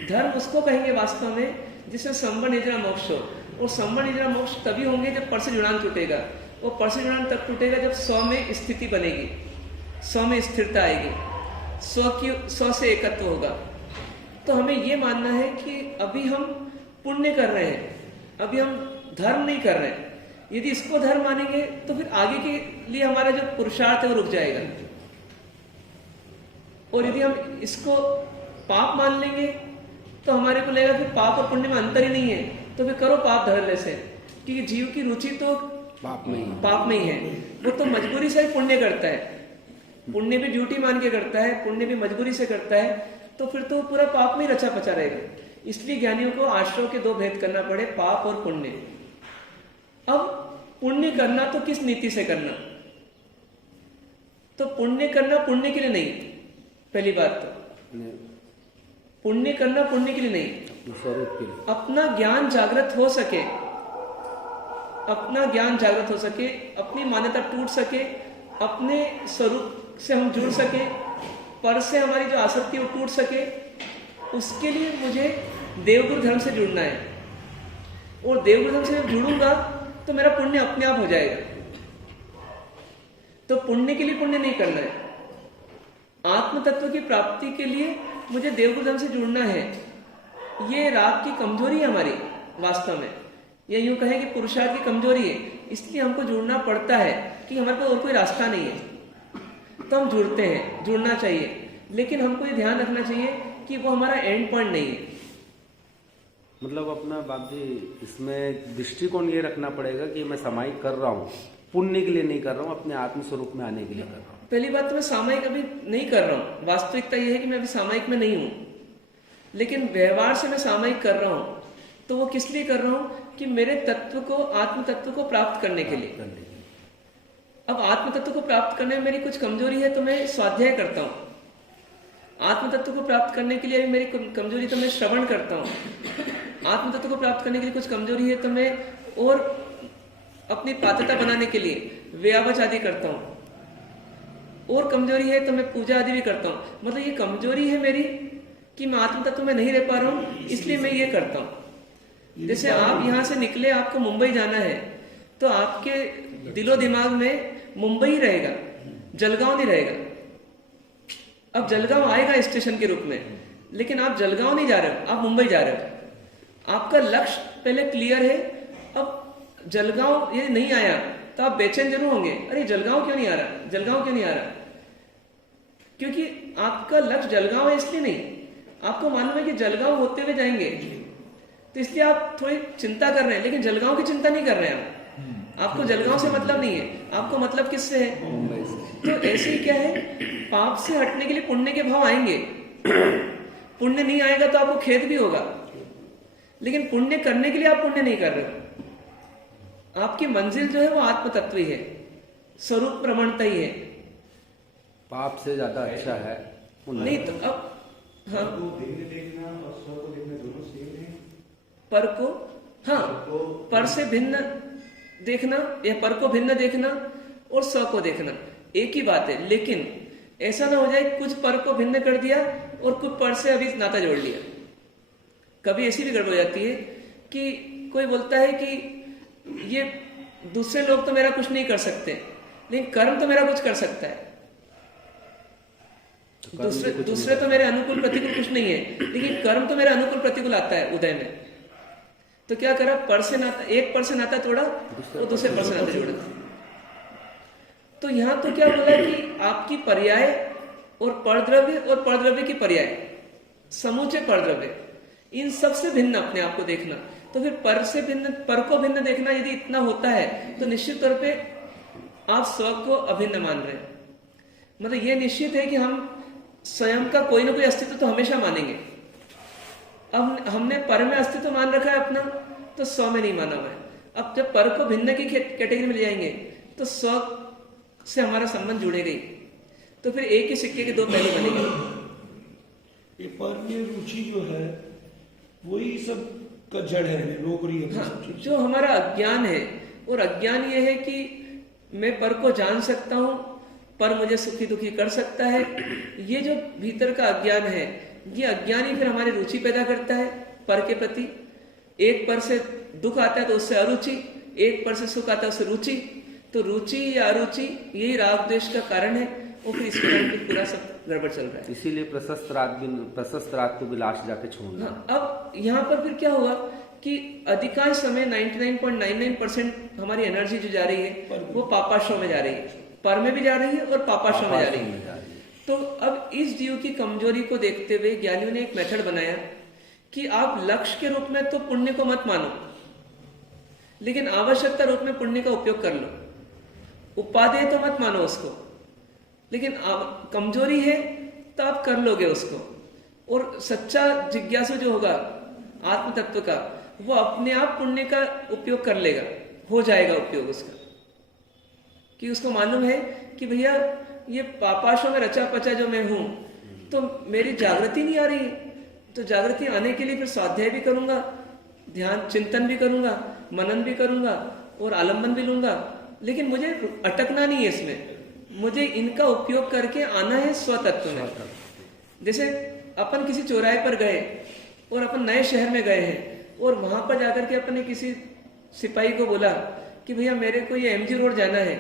धर्म उसको कहेंगे वास्तव में जिसमें संवर निजरा मोक्ष हो। और संवर निजरा मोक्ष तभी होंगे जब पर से जुड़ान टूटेगा। वो पर से जुड़ान तब टूटेगा जब स्व में स्थिति बनेगी, स्व में स्थिरता आएगी, स्व से एकत्व होगा। तो हमें ये मानना है कि अभी हम पुण्य कर रहे हैं, अभी हम धर्म नहीं कर रहे हैं। यदि इसको धर्म मानेंगे तो फिर आगे के लिए हमारा जो पुरुषार्थ है वो रुक जाएगा। और यदि हम इसको पाप मान लेंगे तो हमारे को लगेगा कि पाप और पुण्य में अंतर ही नहीं है, तो फिर करो पाप धरने से, क्योंकि जीव की रुचि तो पाप में ही है। वो तो मजबूरी से ही पुण्य करता है, पुण्य भी ड्यूटी मान के करता है, पुण्य भी मजबूरी से करता है, तो फिर तो पूरा पाप में ही रचा पचा रहेगा। इसलिए ज्ञानियों को आश्रय के दो भेद करना पड़े, पाप और पुण्य। अब पुण्य करना तो किस नीति से करना, तो पुण्य करना पुण्य के लिए नहीं, पहली बात तो पुण्य करना पुण्य के लिए नहीं, स्वरूप के लिए, अपना ज्ञान जागृत हो सके, अपना ज्ञान जागृत हो सके, अपनी मान्यता टूट सके, अपने स्वरूप से हम जुड़ सके, पर से हमारी जो आसक्ति वो टूट सके, उसके लिए मुझे देवगुरु धर्म से जुड़ना है। और देवगुरु धर्म से जुड़ूंगा तो मेरा पुण्य अपने आप हो जाएगा। तो पुण्य के लिए पुण्य नहीं करना है, आत्म तत्व की प्राप्ति के लिए मुझे देवगुरु धर्म से जुड़ना है। ये राग की कमजोरी है हमारी वास्तव में, या यूं कहें कि पुरुषार्थ की कमजोरी है। इसलिए हमको जुड़ना पड़ता है कि हमारे पास और कोई रास्ता नहीं है, तो हम जुड़ते हैं, जुड़ना चाहिए। लेकिन हमको ये ध्यान रखना चाहिए कि वो हमारा एंड पॉइंट नहीं है। मतलब अपना बाप जी इसमें दृष्टिकोण ये रखना पड़ेगा कि मैं सामायिक कर रहा हूँ, पुण्य के लिए नहीं कर रहा हूँ, अपने आत्म स्वरूप में आने के लिए कर रहा हूँ। पहली बात तो मैं सामायिक अभी नहीं कर रहा हूँ, वास्तविकता यह है कि मैं अभी सामायिक में नहीं हूँ, लेकिन व्यवहार से मैं सामायिक कर रहा हूँ। तो वो किस लिए कर रहा हूँ कि मेरे तत्व को, आत्म तत्व को प्राप्त करने के लिए। अब आत्म तत्व को प्राप्त करने में मेरी कुछ कमजोरी है तो मैं स्वाध्याय करता हूँ। आत्म तत्व को प्राप्त करने के लिए मेरी कमजोरी तो मैं श्रवण करता हूँ। आत्म तत्व को प्राप्त करने के लिए कुछ कमजोरी है तो मैं और अपनी पात्रता बनाने के लिए व्यावच आदि करता हूँ। और कमजोरी है तो मैं पूजा आदि भी करता हूँ। मतलब ये कमजोरी है मेरी कि मैं आत्म तत्व में नहीं रह पा रहा हूँ, इसलिए मैं ये करता हूँ। जैसे आप यहाँ से निकले, आपको मुंबई जाना है, तो आपके दिलो दिमाग में मुंबई ही रहेगा, जलगांव नहीं रहेगा। अब जलगांव आएगा स्टेशन के रूप में, लेकिन आप जलगांव नहीं जा रहे हो, आप मुंबई जा रहे हो। आपका लक्ष्य पहले क्लियर है। अब जलगांव यदि नहीं आया तो आप बेचैन जरूर होंगे, अरे जलगांव क्यों नहीं आ रहा, जलगांव क्यों नहीं आ रहा। क्योंकि आपका लक्ष्य जलगांव है इसलिए नहीं, आपको मालूम है कि जलगांव होते हुए जाएंगे, तो इसलिए आप थोड़ी चिंता कर रहे हैं, लेकिन जलगांव की चिंता नहीं कर रहे हैं आप। आपको जलगांव से मतलब नहीं है, आपको मतलब किससे है, मुंबई से। तो ऐसे ही क्या है, पाप से हटने के लिए पुण्य के भाव आएंगे। पुण्य नहीं आएगा तो आपको खेद भी होगा, लेकिन पुण्य करने के लिए आप पुण्य नहीं कर रहे हो। आपकी मंजिल जो है वो आत्म तत्व ही है, स्वरूप प्रमाणता ही है। पाप से ज्यादा अच्छा है नहीं तो अब हाँ, देखना और स्व को देखना दोनों सेम है। पर को हाँ, पर से भिन्न देखना या पर को भिन्न देखना और स्व को देखना एक ही बात है। लेकिन ऐसा ना हो जाए कुछ पर को भिन्न कर दिया और कुछ पर से अभी नाता जोड़ लिया। कभी ऐसी भी गड़बड़ हो जाती है कि कोई बोलता है कि ये दूसरे लोग तो मेरा कुछ नहीं कर सकते, लेकिन कर्म तो मेरा कुछ कर सकता है। दूसरे तो मेरे अनुकूल प्रतिकूल कुछ नहीं है, लेकिन कर्म तो मेरे अनुकूल प्रतिकूल आता है उदय में। तो क्या करा, पर से नाता, एक पर से नाता तोड़ा और दूसरे पर से नाता जोड़ा। तो यहाँ तो क्या बोला कि आपकी पर्याय और परद्रव्य की पर्याय, समूचे परद्रव्य, इन सब से भिन्न अपने आप को देखना। तो फिर पर को भिन्न देखना यदि इतना होता है तो निश्चित तौर पे आप स्व को अभिन्न मान रहे हैं। मतलब ये निश्चित है कि हम स्वयं का कोई ना कोई अस्तित्व तो हमेशा मानेंगे। अब हमने पर में अस्तित्व मान रखा है अपना, तो स्व में नहीं माना हुआ है। अब जब पर को भिन्न की कैटेगरी में ले जाएंगे तो स्व से हमारा संबंध जुड़ेगा ही, तो फिर एक ही सिक्के के दो पहलू बनेंगे। ये पर में रुचि जो है वही सब का जड़ है, नौकरी है। हाँ, जो हमारा अज्ञान है, और अज्ञान ये है कि मैं पर को जान सकता हूं, पर मुझे सुखी दुखी कर सकता है। ये जो भीतर का अज्ञान है, ये अज्ञान ही फिर हमारी रुचि पैदा करता है पर के प्रति। एक पर से दुख आता है तो उससे अरुचि, एक पर से सुख आता है उससे रुचि। तो रुचि या अरुचि यही राग द्वेष का कारण है, और फिर इसके कारण फिर पूरा सब गड़बड़ चल रहा है। इसीलिए प्रशस्त राग को भी लास्ट जाके छोड़ना। हाँ, अब यहाँ पर फिर क्या हुआ कि अधिकांश समय 99.99% हमारी एनर्जी जो जा रही है वो पापाश्व में जा रही है, पर में भी जा रही है और पापाश्व में जा रही है। तो अब इस जीव की कमजोरी को देखते हुए ज्ञानियों ने एक मेथड बनाया कि आप लक्ष्य के रूप में तो पुण्य को मत मानो, लेकिन आवश्यकता रूप में पुण्य का उपयोग कर लो। उपादेय तो मत मानो उसको, लेकिन कमजोरी है तो आप कर लोगे उसको। और सच्चा जिज्ञासु जो होगा आत्म तत्व का, वो अपने आप पुण्य का उपयोग कर लेगा, हो जाएगा उपयोग उसका, कि उसको मालूम है कि भैया ये पापाशों में रचा पचा जो मैं हूं, तो मेरी जागृति नहीं आ रही। तो जागृति आने के लिए फिर स्वाध्याय भी करूंगा, ध्यान चिंतन भी करूंगा, मनन भी करूंगा और आलम्बन भी लूंगा, लेकिन मुझे अटकना नहीं है इसमें। मुझे इनका उपयोग करके आना है स्वतत्व में। जैसे अपन किसी चौराहे पर गए और अपन नए शहर में गए हैं, और वहां पर जाकर के अपन ने किसी सिपाही को बोला कि भैया मेरे को ये एमजी रोड जाना है,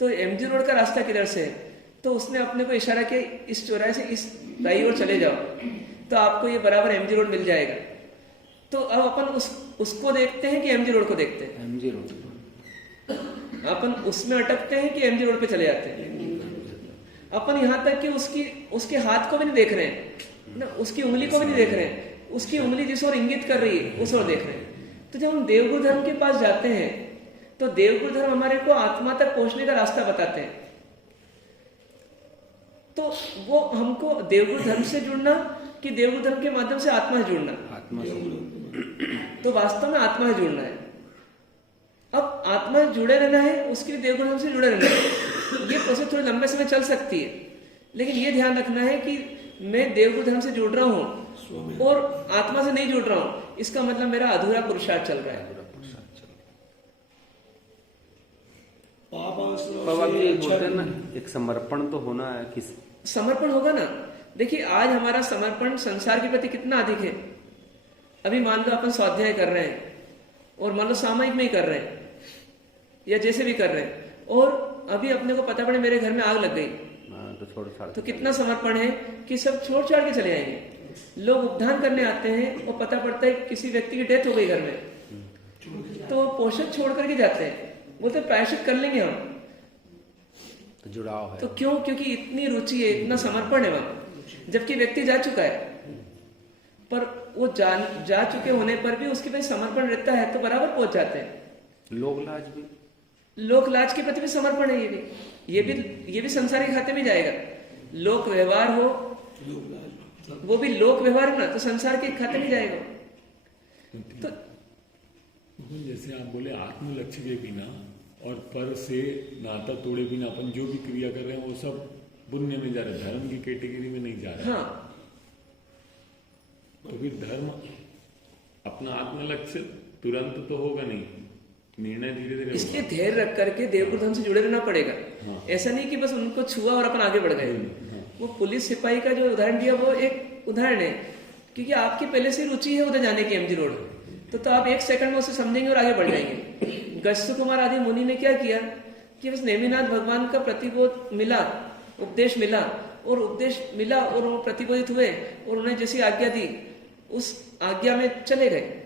तो एमजी रोड का रास्ता किधर से है? तो उसने अपने को इशारा किया, इस चौराहे से इस दाई ओर चले जाओ तो आपको ये बराबर एमजी रोड मिल जाएगा। तो अब अपन उसको देखते हैं कि एमजी रोड को देखते हैं? एमजी रोड अपन उसमें अटकते हैं कि एमजी रोड पे चले जाते हैं? अपन यहाँ तक कि उसके हाथ को भी नहीं देख रहे हैं ना, उसकी उंगली को भी नहीं देख रहे हैं, उसकी उंगली जिस ओर इंगित कर रही है उस ओर देख रहे हैं। तो जब हम देवगुरु धर्म के पास जाते हैं तो देवगुरु धर्म हमारे को आत्मा तक पहुंचने का रास्ता बताते हैं। तो वो हमको देवगुरु धर्म से जुड़ना कि देवगुरु धर्म के माध्यम से आत्मा से जुड़ना? आत्मा से। तो वास्तव में आत्मा से जुड़ना है। अब आत्मा से जुड़े रहना है, उसके लिए देवगुरु धर्म से जुड़े रहना है। ये प्रोसेस थोड़ी लंबे समय चल सकती है, लेकिन ये ध्यान रखना है कि मैं देवगुरु धर्म से जुड़ रहा हूं और आत्मा से नहीं जुड़ रहा हूं, इसका मतलब मेरा अधूरा पुरुषार्थ चल रहा है। बाबा जी बोलते ना, एक समर्पण तो होना है। किस समर्पण होगा ना। देखिए आज हमारा समर्पण संसार के प्रति कितना अधिक है। अभी मान लो अपन स्वाध्याय कर रहे हैं और मान लो सामयिक में ही कर रहे हैं या जैसे भी कर रहे हैं, और अभी अपने को पता पड़े मेरे घर में आग लग गई, तो कितना समर्पण है कि सब छोड़ छाड़ के चले आएंगे। लोग उपदान करने आते हैं और पता पड़ता है किसी व्यक्ति की डेथ हो गई घर में, तो पोषक छोड़ करके जाते हैं, बोलते प्रायश्चित कर लेंगे हम। तो जुड़ाव है। तो क्यों? क्योंकि इतनी रुचि है, इतना समर्पण है वहां, जबकि व्यक्ति जा चुका है, पर वो जा चुके होने पर भी उसके पास समर्पण रहता है तो बराबर पहुंच जाते हैं। लोक लाज के प्रति भी समर्पण है। ये भी संसार के खाते में जाएगा। लोक व्यवहार हो, वो भी लोक व्यवहार है ना, तो संसार के खाते में जाएगा। तो जैसे आप बोले आत्म लक्ष्य के बिना और पर से नाता तोड़े बिना अपन जो भी क्रिया कर रहे हैं वो सब पुण्य में जा रहे, धर्म की कैटेगरी में नहीं जा रहे। हाँ, तो फिर धर्म अपना आत्म लक्ष्य तुरंत तो होगा नहीं, निर्णय धीरे धीरे। इसलिए धैर्य रख करके देवगुरु धर्म से जुड़े रहना पड़ेगा। हाँ। ऐसा नहीं कि बस उनको छुआ और अपन आगे बढ़ गए। हाँ। वो पुलिस सिपाही का जो उदाहरण दिया वो एक उदाहरण है, क्योंकि आपकी पहले से रुचि है उधर जाने की एमजी रोड, तो आप एक सेकंड में उसे समझेंगे और आगे बढ़ जाएंगे। गस्सु कुमार आदि मुनि ने क्या किया कि बस नेमिनाथ भगवान का प्रतिबोध मिला, उपदेश मिला, और वो प्रतिबोधित हुए और उन्हें जैसी आज्ञा दी उस आज्ञा में चले गए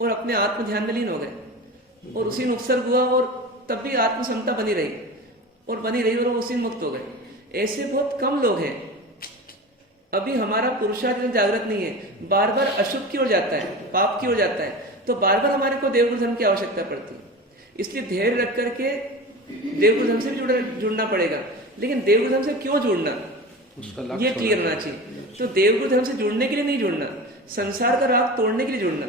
और अपने आत्म ध्यान में लीन हो गए, और उसी में उपसर्ग हुआ और तब भी आत्म समता बनी रही। और बनी रही और वो उसी में मुक्त हो गए। ऐसे बहुत कम लोग हैं। अभी हमारा पुरुषार्थ जागृत नहीं है, बार बार अशुभ की ओर जाता है, पाप की ओर जाता है, तो बार बार हमारे को देवगुरु धर्म की आवश्यकता पड़ती है। इसलिए धैर्य रख करके देवगुरु धर्म से भी जुड़ना पड़ेगा। लेकिन देवगुरु धर्म से क्यों जुड़ना, उसका ये क्लियर होना चाहिए। तो देवगुरु धर्म से जुड़ने के लिए नहीं जुड़ना, संसार का राग तोड़ने के लिए जुड़ना।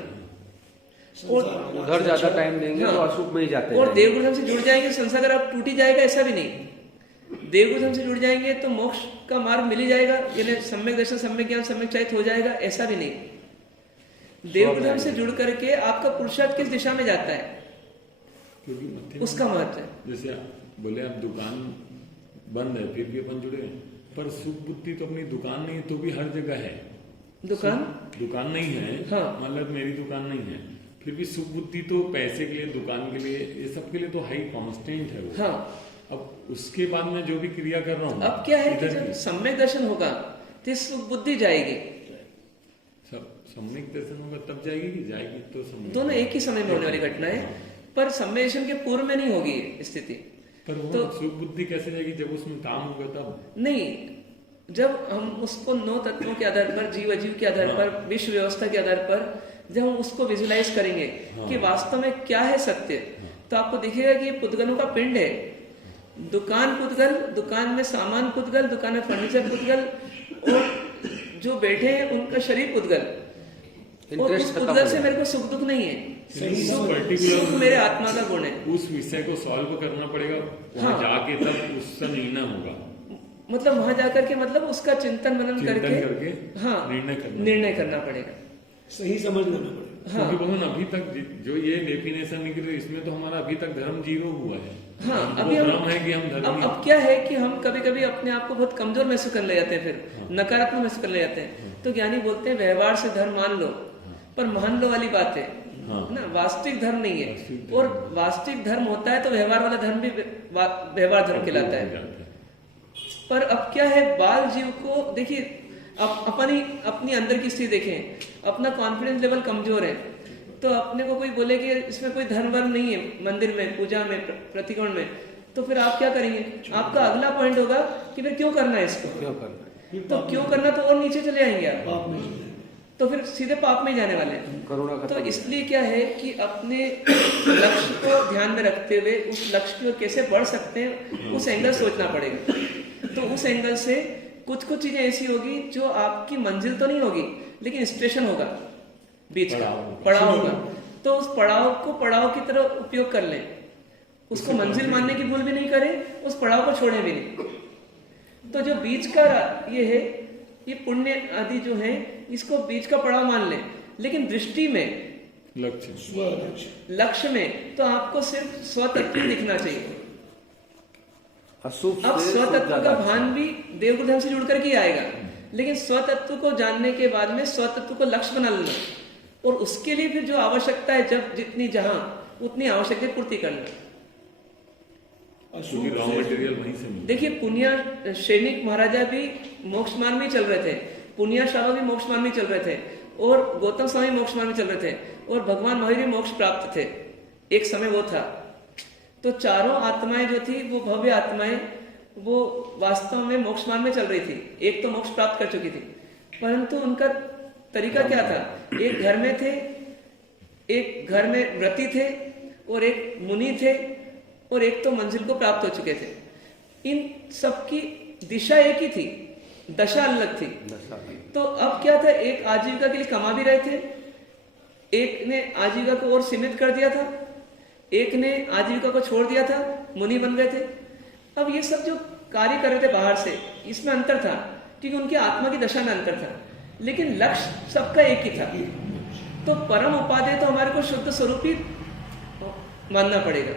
और उधर ज्यादा टाइम देंगे हाँ, तो अशुभ में ही जाते और हैं। देवगुरु धर्म से जुड़ जाएंगे संसार का राग टूट ही जाएगा, ऐसा भी नहीं। देवगुरु धर्म से जुड़ जाएंगे तो मोक्ष का मार्ग मिल ही जाएगा, यानी सम्यक दर्शन, सम्यक ज्ञान, सम्यक चैत हो जाएगा, ऐसा भी नहीं। देवगुरु धर्म से जुड़ करके आपका पुरुषार्थ किस दिशा में जाता है, क्योंकि मध्य उसका महत्व है। जैसे आप बोले आप दुकान बंद है फिर भी अपन जुड़े हैं, पर सुख बुद्धि तो अपनी दुकान नहीं है तो भी हर जगह है। दुकान नहीं है, हाँ। मतलब मेरी दुकान नहीं है, फिर भी सुख बुद्धि तो पैसे के लिए, दुकान के लिए, ये सब के लिए तो हाई कांस्टेंट है वो। हाँ। अब उसके बाद मैं जो भी क्रिया कर रहा हूँ, अब क्या है कि इधर जब भी सम्यक दर्शन होगा तो सुख बुद्धि जाएगी, सब सम्यक दर्शन होगा तब जाएगी कि जाएगी तो सम्यक, दोनों एक ही समय में होने वाली घटना है। पर सम्यक दर्शन के पूर्व में नहीं होगी ये स्थिति। पर वो तो सुख बुद्धि कैसे जाएगी जब उसमें काम होगा तब? नहीं, जब हम उसको 9 तत्वों के आधार पर, जीव अजीव के आधार पर, विश्व व्यवस्था के आधार पर जब हम उसको विजुलाइज करेंगे कि वास्तव में क्या है सत्य, तो आपको दिखेगा कि ये पुद्गलों का पिंड है। दुकान पुद्गल, दुकान में सामान पुद्गल, दुकान में फर्नीचर पुद्गल, और जो बैठे हैं उनका शरीर पुद्गल। और उस पुद्गल से मेरे को सुख दुख नहीं है, सुख मेरे आत्मा का गुण है। उस विषय को सॉल्व करना पड़ेगा वहां हाँ। जाके, तब उससे निर्णय होगा। मतलब वहां जाकर के, मतलब उसका चिंतन मनन करके करके हाँ निर्णय करना पड़ेगा, सही समझ लेना पड़ेगा। हाँ। क्योंकि भगवान अभी तक जो ये डेफिनेशन निकले इसमें तो हमारा अभी तक धर्म जीरो हुआ है। हाँ, हमको अभी हम भ्रम है कि हम धर्म अब क्या है कि हम कभी कभी अपने आप को बहुत कमजोर महसूस करने जाते हैं, फिर नकारात्मक महसूस करने जाते हैं। तो ज्ञानी बोलते हैं व्यवहार से धर्म मान लो, पर मान लो वाली बात है ना, वास्तविक धर्म नहीं है। और वास्तविक धर्म होता है तो व्यवहार वाला धर्म भी व्यवहार धर्म कहलाता है। पर अब क्या है, बाल जीव को देखिए, अपनी अंदर की स्थिति देखें, अपना कॉन्फिडेंस लेवल कमजोर है, तो अपने को कोई बोले कि इसमें कोई धर्म वर्म नहीं है, मंदिर में, पूजा में, प्रतिकोण में, तो फिर आप क्या करेंगे? आपका अगला पॉइंट होगा कि फिर क्यों करना है इसको, क्यों करना है? तो क्यों करना, तो और नीचे चले आएंगे आप, पाप में चले तो फिर सीधे पाप में ही जाने वाले हैं। करुणा का तो इसलिए क्या है कि अपने लक्ष्य को ध्यान में रखते हुए उस लक्ष्य की ओर कैसे बढ़ सकते हैं, उस एंगल सोचना पड़ेगा। तो उस एंगल से कुछ चीजें ऐसी होगी जो आपकी मंजिल तो नहीं होगी, लेकिन स्टेशन होगा, बीच का पड़ाव होगा। तो उस पड़ाव को पड़ाव की तरह उपयोग कर लें, उसको मंजिल मानने की भूल भी नहीं करें, उस पड़ाव को छोड़ें भी नहीं। तो जो बीच का ये है, ये पुण्य आदि जो है, इसको बीच का पड़ाव मान लें, लेकिन दृष्टि में, लक्ष्य में तो आपको सिर्फ स्वतत्व दिखना चाहिए। अशुभ अब से स्वतत्व शुभ का ज्यादा भान भी देवगुरु धर्म से जुड़ करके ही आएगा, लेकिन स्वतत्व को जानने के बाद में स्वतत्व को लक्ष्य बना लेना, और उसके लिए फिर जो आवश्यकता है, जब जितनी जहां उतनी आवश्यकता पूर्ति करना। क्योंकि रॉ मटेरियल वहीं से मिलता है। देखिए, पुनिया सैनिक महाराजा भी मोक्ष मार्ग में चल रहे थे, पुनिया शाह भी मोक्ष मार्ग में चल रहे थे, और गौतम स्वामी मोक्ष मार्ग में चल रहे थे, और भगवान महावीर भी मोक्ष प्राप्त थे। एक समय वो था। तो चारों आत्माएं जो थी, वो भव्य आत्माएं, वो वास्तव में मोक्ष मार्ग में चल रही थी। एक तो मोक्ष प्राप्त कर चुकी थी, परंतु उनका तरीका क्या था? एक घर में थे, एक घर में व्रती थे, और एक मुनि थे, और एक तो मंजिल को प्राप्त हो चुके थे। इन सबकी दिशा एक ही थी, दशा अलग थी। तो अब क्या था, एक आजीविका के लिए कमा भी रहे थे, एक ने आजीविका को और सीमित कर दिया था, एक ने आजीविका को छोड़ दिया था, मुनि बन गए थे। अब ये सब जो कार्य कर रहे थे बाहर से, इसमें अंतर था, क्योंकि उनकी आत्मा की दशा में अंतर था, लेकिन लक्ष्य सबका एक ही था। तो परम उपादेय तो हमारे को शुद्ध स्वरूप ही मानना पड़ेगा।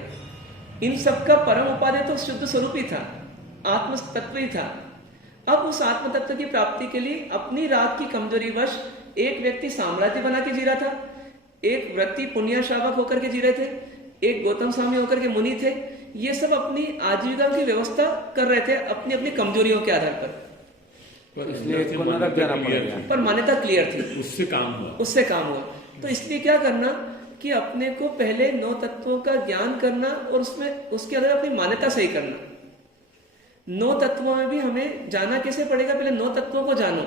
इन सबका परम उपादेय तो शुद्ध स्वरूप ही था, आत्म तत्व ही था। अब उस आत्म तत्व की प्राप्ति के लिए अपनी राग की कमजोरी वश एक व्यक्ति साम्राज्य बना के जी रहा था, एक व्यक्ति पुण्य श्रावक होकर के जी रहे थे, एक गौतम स्वामी होकर के मुनि थे। ये सब अपनी आजीविका की व्यवस्था कर रहे थे अपनी अपनी कमजोरियों के आधार पर। इसलिए इसको नरक जाना पड़ेगा। पर मान्यता क्लियर थी, उससे काम हुआ। तो इसलिए क्या करना कि अपने को पहले 9 तत्वों का ज्ञान करना, और उसमें उसके अंदर अपनी मान्यता सही करना। 9 तत्वों में भी हमें जाना कैसे पड़ेगा? पहले 9 तत्वों को जानो,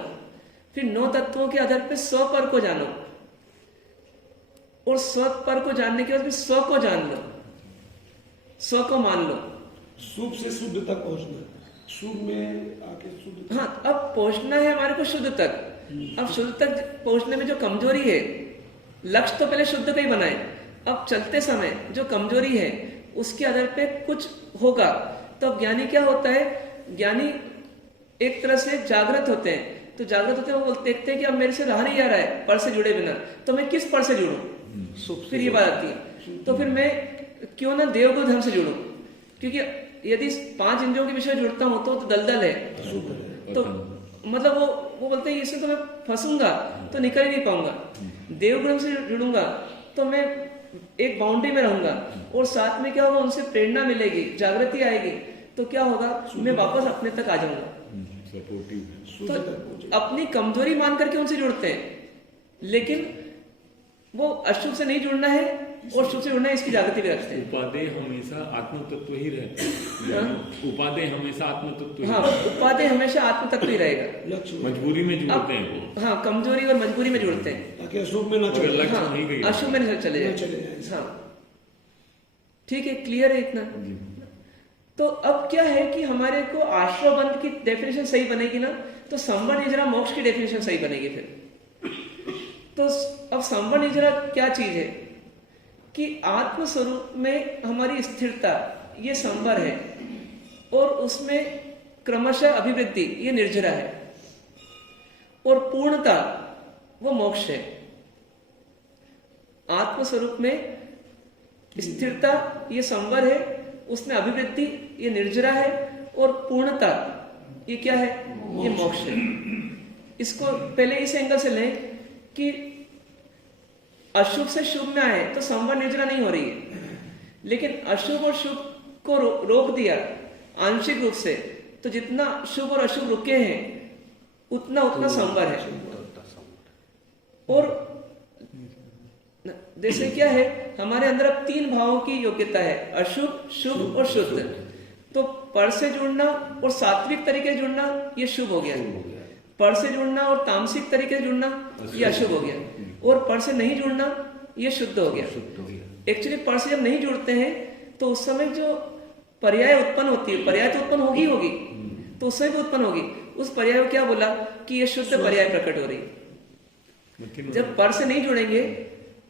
फिर 9 तत्वों के आधार पे 100 पर को जानो, और 100 पर को जानने के बाद फिर 100 को जान लो, 100 को मान लो। शुभ से शुद्ध तक पहुंचना, शुभ में आके शुद्ध। हाँ, अब पहुंचना है हमारे को शुद्ध तक। अब शुद्ध तक पहुंचने में जो कमजोरी है, लक्ष्य तो पहले शुद्ध का ही बनाए, अब चलते समय जो कमजोरी है उसके आधार पे कुछ होगा। तो अब ज्ञानी क्या होता है? ज्ञानी एक तरह से जागृत होते हैं, तो जागृत होते हैं वो देखते हैं कि अब मेरे से रहा नहीं जा रहा है पर से जुड़े बिना, तो मैं किस पर से जुड़ूं? फिर ये बात आती है, तो फिर मैं क्यों ना देवगुरु धर्म से जुड़ूं? क्योंकि यदि 5 इंद्रियों के विषय जुड़ता हूं तो दलदल है, तो मतलब वो बोलते हैं इससे तो मैं फंसूंगा, तो निकल ही नहीं पाऊंगा। देवगुरु से जुड़ूंगा तो मैं एक बाउंड्री में रहूंगा, और साथ में क्या होगा, उनसे प्रेरणा मिलेगी, जागृति आएगी, तो क्या होगा, मैं वापस अपने तक आ जाऊंगा। सपोर्टिव। तो अपनी कमजोरी मान करके उनसे जुड़ते हैं, लेकिन वो अशुभ से नहीं जुड़ना है और शुभ से जुड़ना है, इसकी जागृति भी रखते हैं। उपादेय हमेशा आत्म तत्व ही रहते हैं। उपादेय हमेशा आत्म तत्व ही। हाँ, उपादेय हमेशा आत्म तत्व ही रहेगा। लक्ष्य मजबूरी में जुड़ते हैं वो। हाँ, कमजोरी और मजबूरी में जुड़ते हैं। ताकि अशुभ में ना अगर चले। लक्ष्य हाँ, नहीं गई अशुभ में नहीं चले चले जाए। जाए। हाँ, ठीक है, क्लियर है इतना? तो अब क्या है कि हमारे को आश्रयबंध की डेफिनेशन सही बनेगी ना, तो संवर निजरा मोक्ष की डेफिनेशन सही बनेगी फिर। तो अब संवर निजरा क्या चीज है कि आत्म स्वरूप में हमारी स्थिरता ये संवर है, और उसमें क्रमशः अभिवृद्धि ये निर्जरा है, और पूर्णता वो मोक्ष है। आत्म स्वरूप में स्थिरता ये संवर है, उसमें अभिवृद्धि ये निर्जरा है, और पूर्णता ये क्या है? ये मोक्ष है। इसको पहले इस एंगल से लें कि अशुभ से शुभ में आए तो संवर निर्जरा नहीं हो रही है, लेकिन अशुभ और शुभ को रोक दिया आंशिक रूप से, तो जितना शुभ और अशुभ रुके हैं उतना उतना संवर है। और जैसे क्या है, हमारे अंदर अब 3 भावों की योग्यता है, अशुभ, शुभ और शुद्ध। तो पर से जुड़ना और सात्विक तरीके से जुड़ना ये शुभ हो गया, पर से जुड़ना और तामसिक तरीके से जुड़ना ये अशुभ हो गया, और पर से नहीं जुड़ना ये शुद्ध हो गया। एक्चुअली पर से जब नहीं जुड़ते हैं तो उस समय जो पर्याय उत्पन्न होती है, पर्याय तो उत्पन्न होगी, तो उस समय भी उत्पन्न होगी। उस पर्याय को क्या बोला कि ये शुद्ध पर्याय प्रकट हो रही है। जब पर से नहीं जुड़ेंगे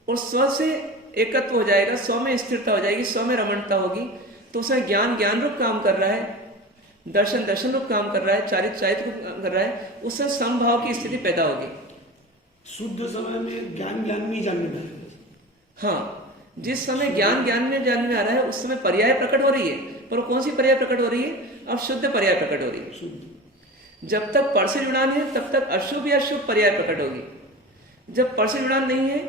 और स्व से एकत्व हो जाएगा, स्व में स्थिरता हो जाएगी, स्व में रमणता होगी, तो उसमें ज्ञान ज्ञान रूप काम कर रहा है, दर्शन दर्शन रूप काम कर रहा है, चारित्र चारित्र रूप काम कर रहा है, उससे समभाव की स्थिति पैदा होगी। शुद्ध समय में ज्ञान नहीं जानने में आएगा। हाँ, जिस समय ज्ञान ज्ञान में जानने में आ रहा है उस समय पर्याय प्रकट हो रही है, पर कौन सी पर्याय प्रकट हो रही है? अब शुद्ध पर्याय प्रकट हो रही है। शुद्ध जब तक पर से जुड़ान है तब तक अशुभ या शुभ पर्याय प्रकट होगी। जब पर से जुड़ान नहीं है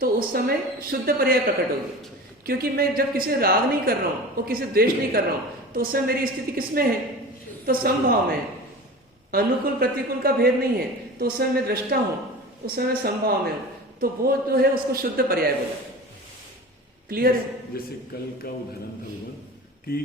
तो उस समय शुद्ध पर्याय प्रकट होगी, क्योंकि मैं जब किसी राग नहीं कर रहा हूं और किसी द्वेष नहीं कर रहा हूं तो उस समय मेरी स्थिति किसमें है? तो समभाव में है। अनुकूल प्रतिकूल का भेद नहीं है, तो उस समय मैं दृष्टा हूं, उस समय मैं समभाव में हूं, तो वो जो है उसको शुद्ध पर्याय बोला। क्लियर है? जैसे कल का उदाहरण था उधर कि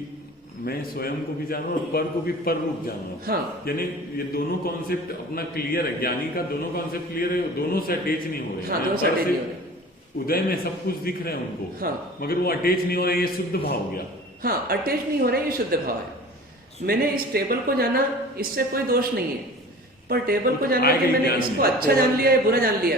मैं स्वयं को भी जाना और पर को भी पर रूप जाना। हाँ। यानी ये दोनों कॉन्सेप्ट अपना क्लियर है, ज्ञानी का दोनों कॉन्सेप्ट क्लियर है, दोनों से अटैच नहीं हो रहे। हाँ, दोनों से अटैच नहीं हो रहे। उदय में सब कुछ दिख रहे हैं उनको, हाँ। मगर वो अटैच नहीं हो रहे, ये शुद्ध भाव हो गया। हाँ, अटैच नहीं हो रहे, ये शुद्ध भाव है। मैंने इस टेबल को जाना, इससे कोई दोष नहीं है, पर टेबल को जाना कि मैंने इसको अच्छा जान लिया या बुरा जान लिया,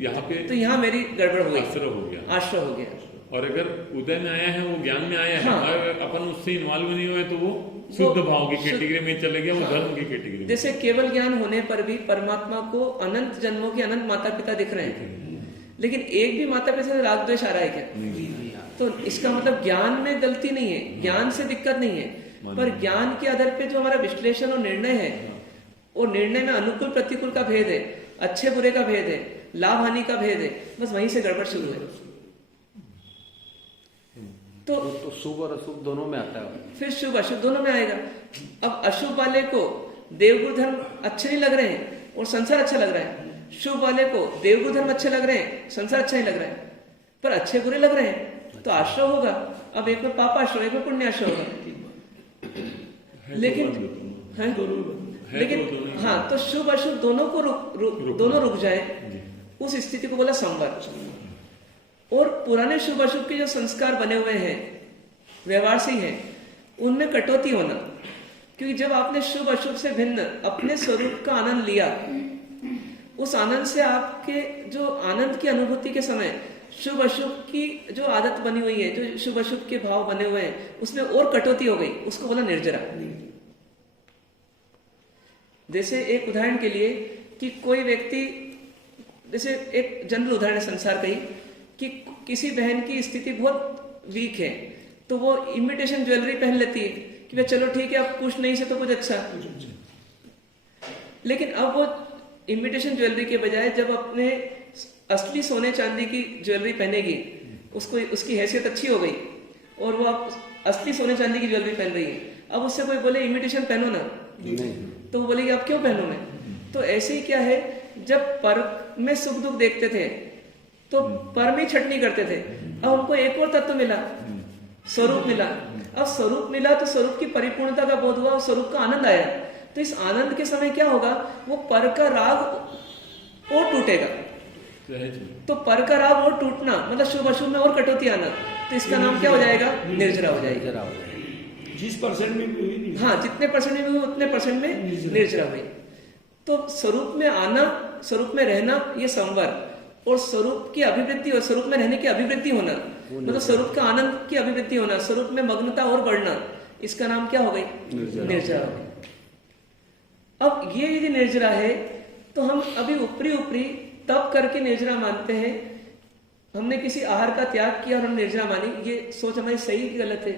यहाँ पे तो यहाँ मेरी गड़बड़ हुई, आश्रय हो गया, आश्रय हो गया। और अगर उदय में आया है, वो ज्ञान में आया है, हाँ। और अपन उससे इन्वॉल्व नहीं हुए तो वो शुद्ध भाव की कैटेगरी में चले गया, वो धर्म की कैटेगरी में। जैसे केवल ज्ञान होने पर भी परमात्मा को अनंत जन्मों के अनंत माता पिता दिख रहे हैं, लेकिन एक भी माता पिता से राग द्वेष आ रहा है क्या? तो इसका मतलब ज्ञान में गलती नहीं है, ज्ञान से दिक्कत नहीं है, पर ज्ञान के आधार पे जो हमारा विश्लेषण और निर्णय है, और निर्णय में अनुकूल प्रतिकूल का भेद है, अच्छे बुरे का भेद है, लाभ हानि का भेद है, बस वहीं से गड़बड़ शुरू है। तो शुभ और अशुभ दोनों में आता है। फिर शुभ अशुभ दोनों में आएगा। अब अशुभ वाले को देवगुरु धर्म अच्छे नहीं लग रहे हैं और संसार अच्छा लग रहा है, शुभ वाले को देवगुरु धर्म अच्छे लग रहे हैं, संसार अच्छा नहीं लग रहा है, पर अच्छे बुरे लग रहे हैं, तो आश्रय होगा। अब एक में पाप आश्रय, एक में पुण्य आश्रय होगा। है लेकिन तो बंद दोनों। है दोनों बंद। है लेकिन तो दोनों ही हाँ, तो शुभ अशुभ दोनों को दोनों रुक जाए, जी। उस स्थिति को बोला संवर। और पुराने शुभ अशुभ के जो संस्कार बने हुए हैं, व्यवहार से ही हैं, उनमें कटौती होना, क्योंकि जब आपने शुभ अशुभ से भिन्न अपने स्वरूप का आनंद लिया, उस आनंद से आपके जो आनंद की अनुभूति के समय शुभ अशुभ की जो आदत बनी हुई है, जो शुभ अशुभ के भाव बने हुए हैं, उसमें और कटौती हो गई, उसको बोला निर्जरा। जैसे एक उदाहरण के लिए कि कोई व्यक्ति, जैसे एक जनरल उदाहरण है संसार का ही, कि किसी बहन की स्थिति बहुत वीक है, तो वो इमिटेशन ज्वेलरी पहन लेती है कि भाई चलो ठीक है, अब कुछ नहीं से तो कुछ अच्छा। लेकिन अब वो इमिटेशन ज्वेलरी के बजाय जब अपने असली सोने चांदी की ज्वेलरी पहनेगी, उसको उसकी हैसियत अच्छी हो गई और वो अब असली सोने चांदी की ज्वेलरी पहन रही है। अब उससे कोई बोले इमिटेशन पहनो ना, तो वो बोलेगी अब क्यों पहनूं मैं। तो ऐसे ही क्या है, जब पर में सुख दुख देखते थे तो पर में छटनी करते थे, अब हमको एक और तत्व मिला, स्वरूप मिला। अब स्वरूप मिला तो स्वरूप की परिपूर्णता का बोध हुआ और स्वरूप का आनंद आया। तो इस आनंद के समय क्या होगा, वो पर का राग और टूटेगा। तो पर का राग और टूटना मतलब शुभ अशुभ में और कटौती आना, तो इसका नाम क्या हो जाएगा, निर्जरा हो जाएगा। जरा हो जाए। जिस परसेंट में भी हुई नहीं। हाँ, जितने परसेंट में हुई उतने परसेंट में निर्जरा हुई। तो स्वरूप में आना, स्वरूप में रहना, ये संवर। और स्वरूप की अभिवृद्धि और स्वरूप में रहने की अभिवृद्धि होना, मतलब स्वरूप का आनंद की अभिवृद्धि होना, स्वरूप में मग्नता और बढ़ना, इसका नाम क्या हो गई, निर्जरा हो गई। अब ये यदि निर्जरा है तो हम अभी ऊपरी ऊपरी तप करके निर्जरा मानते हैं। हमने किसी आहार का त्याग किया और हम निर्जरा मानी, ये सोच हमारी सही कि गलत है,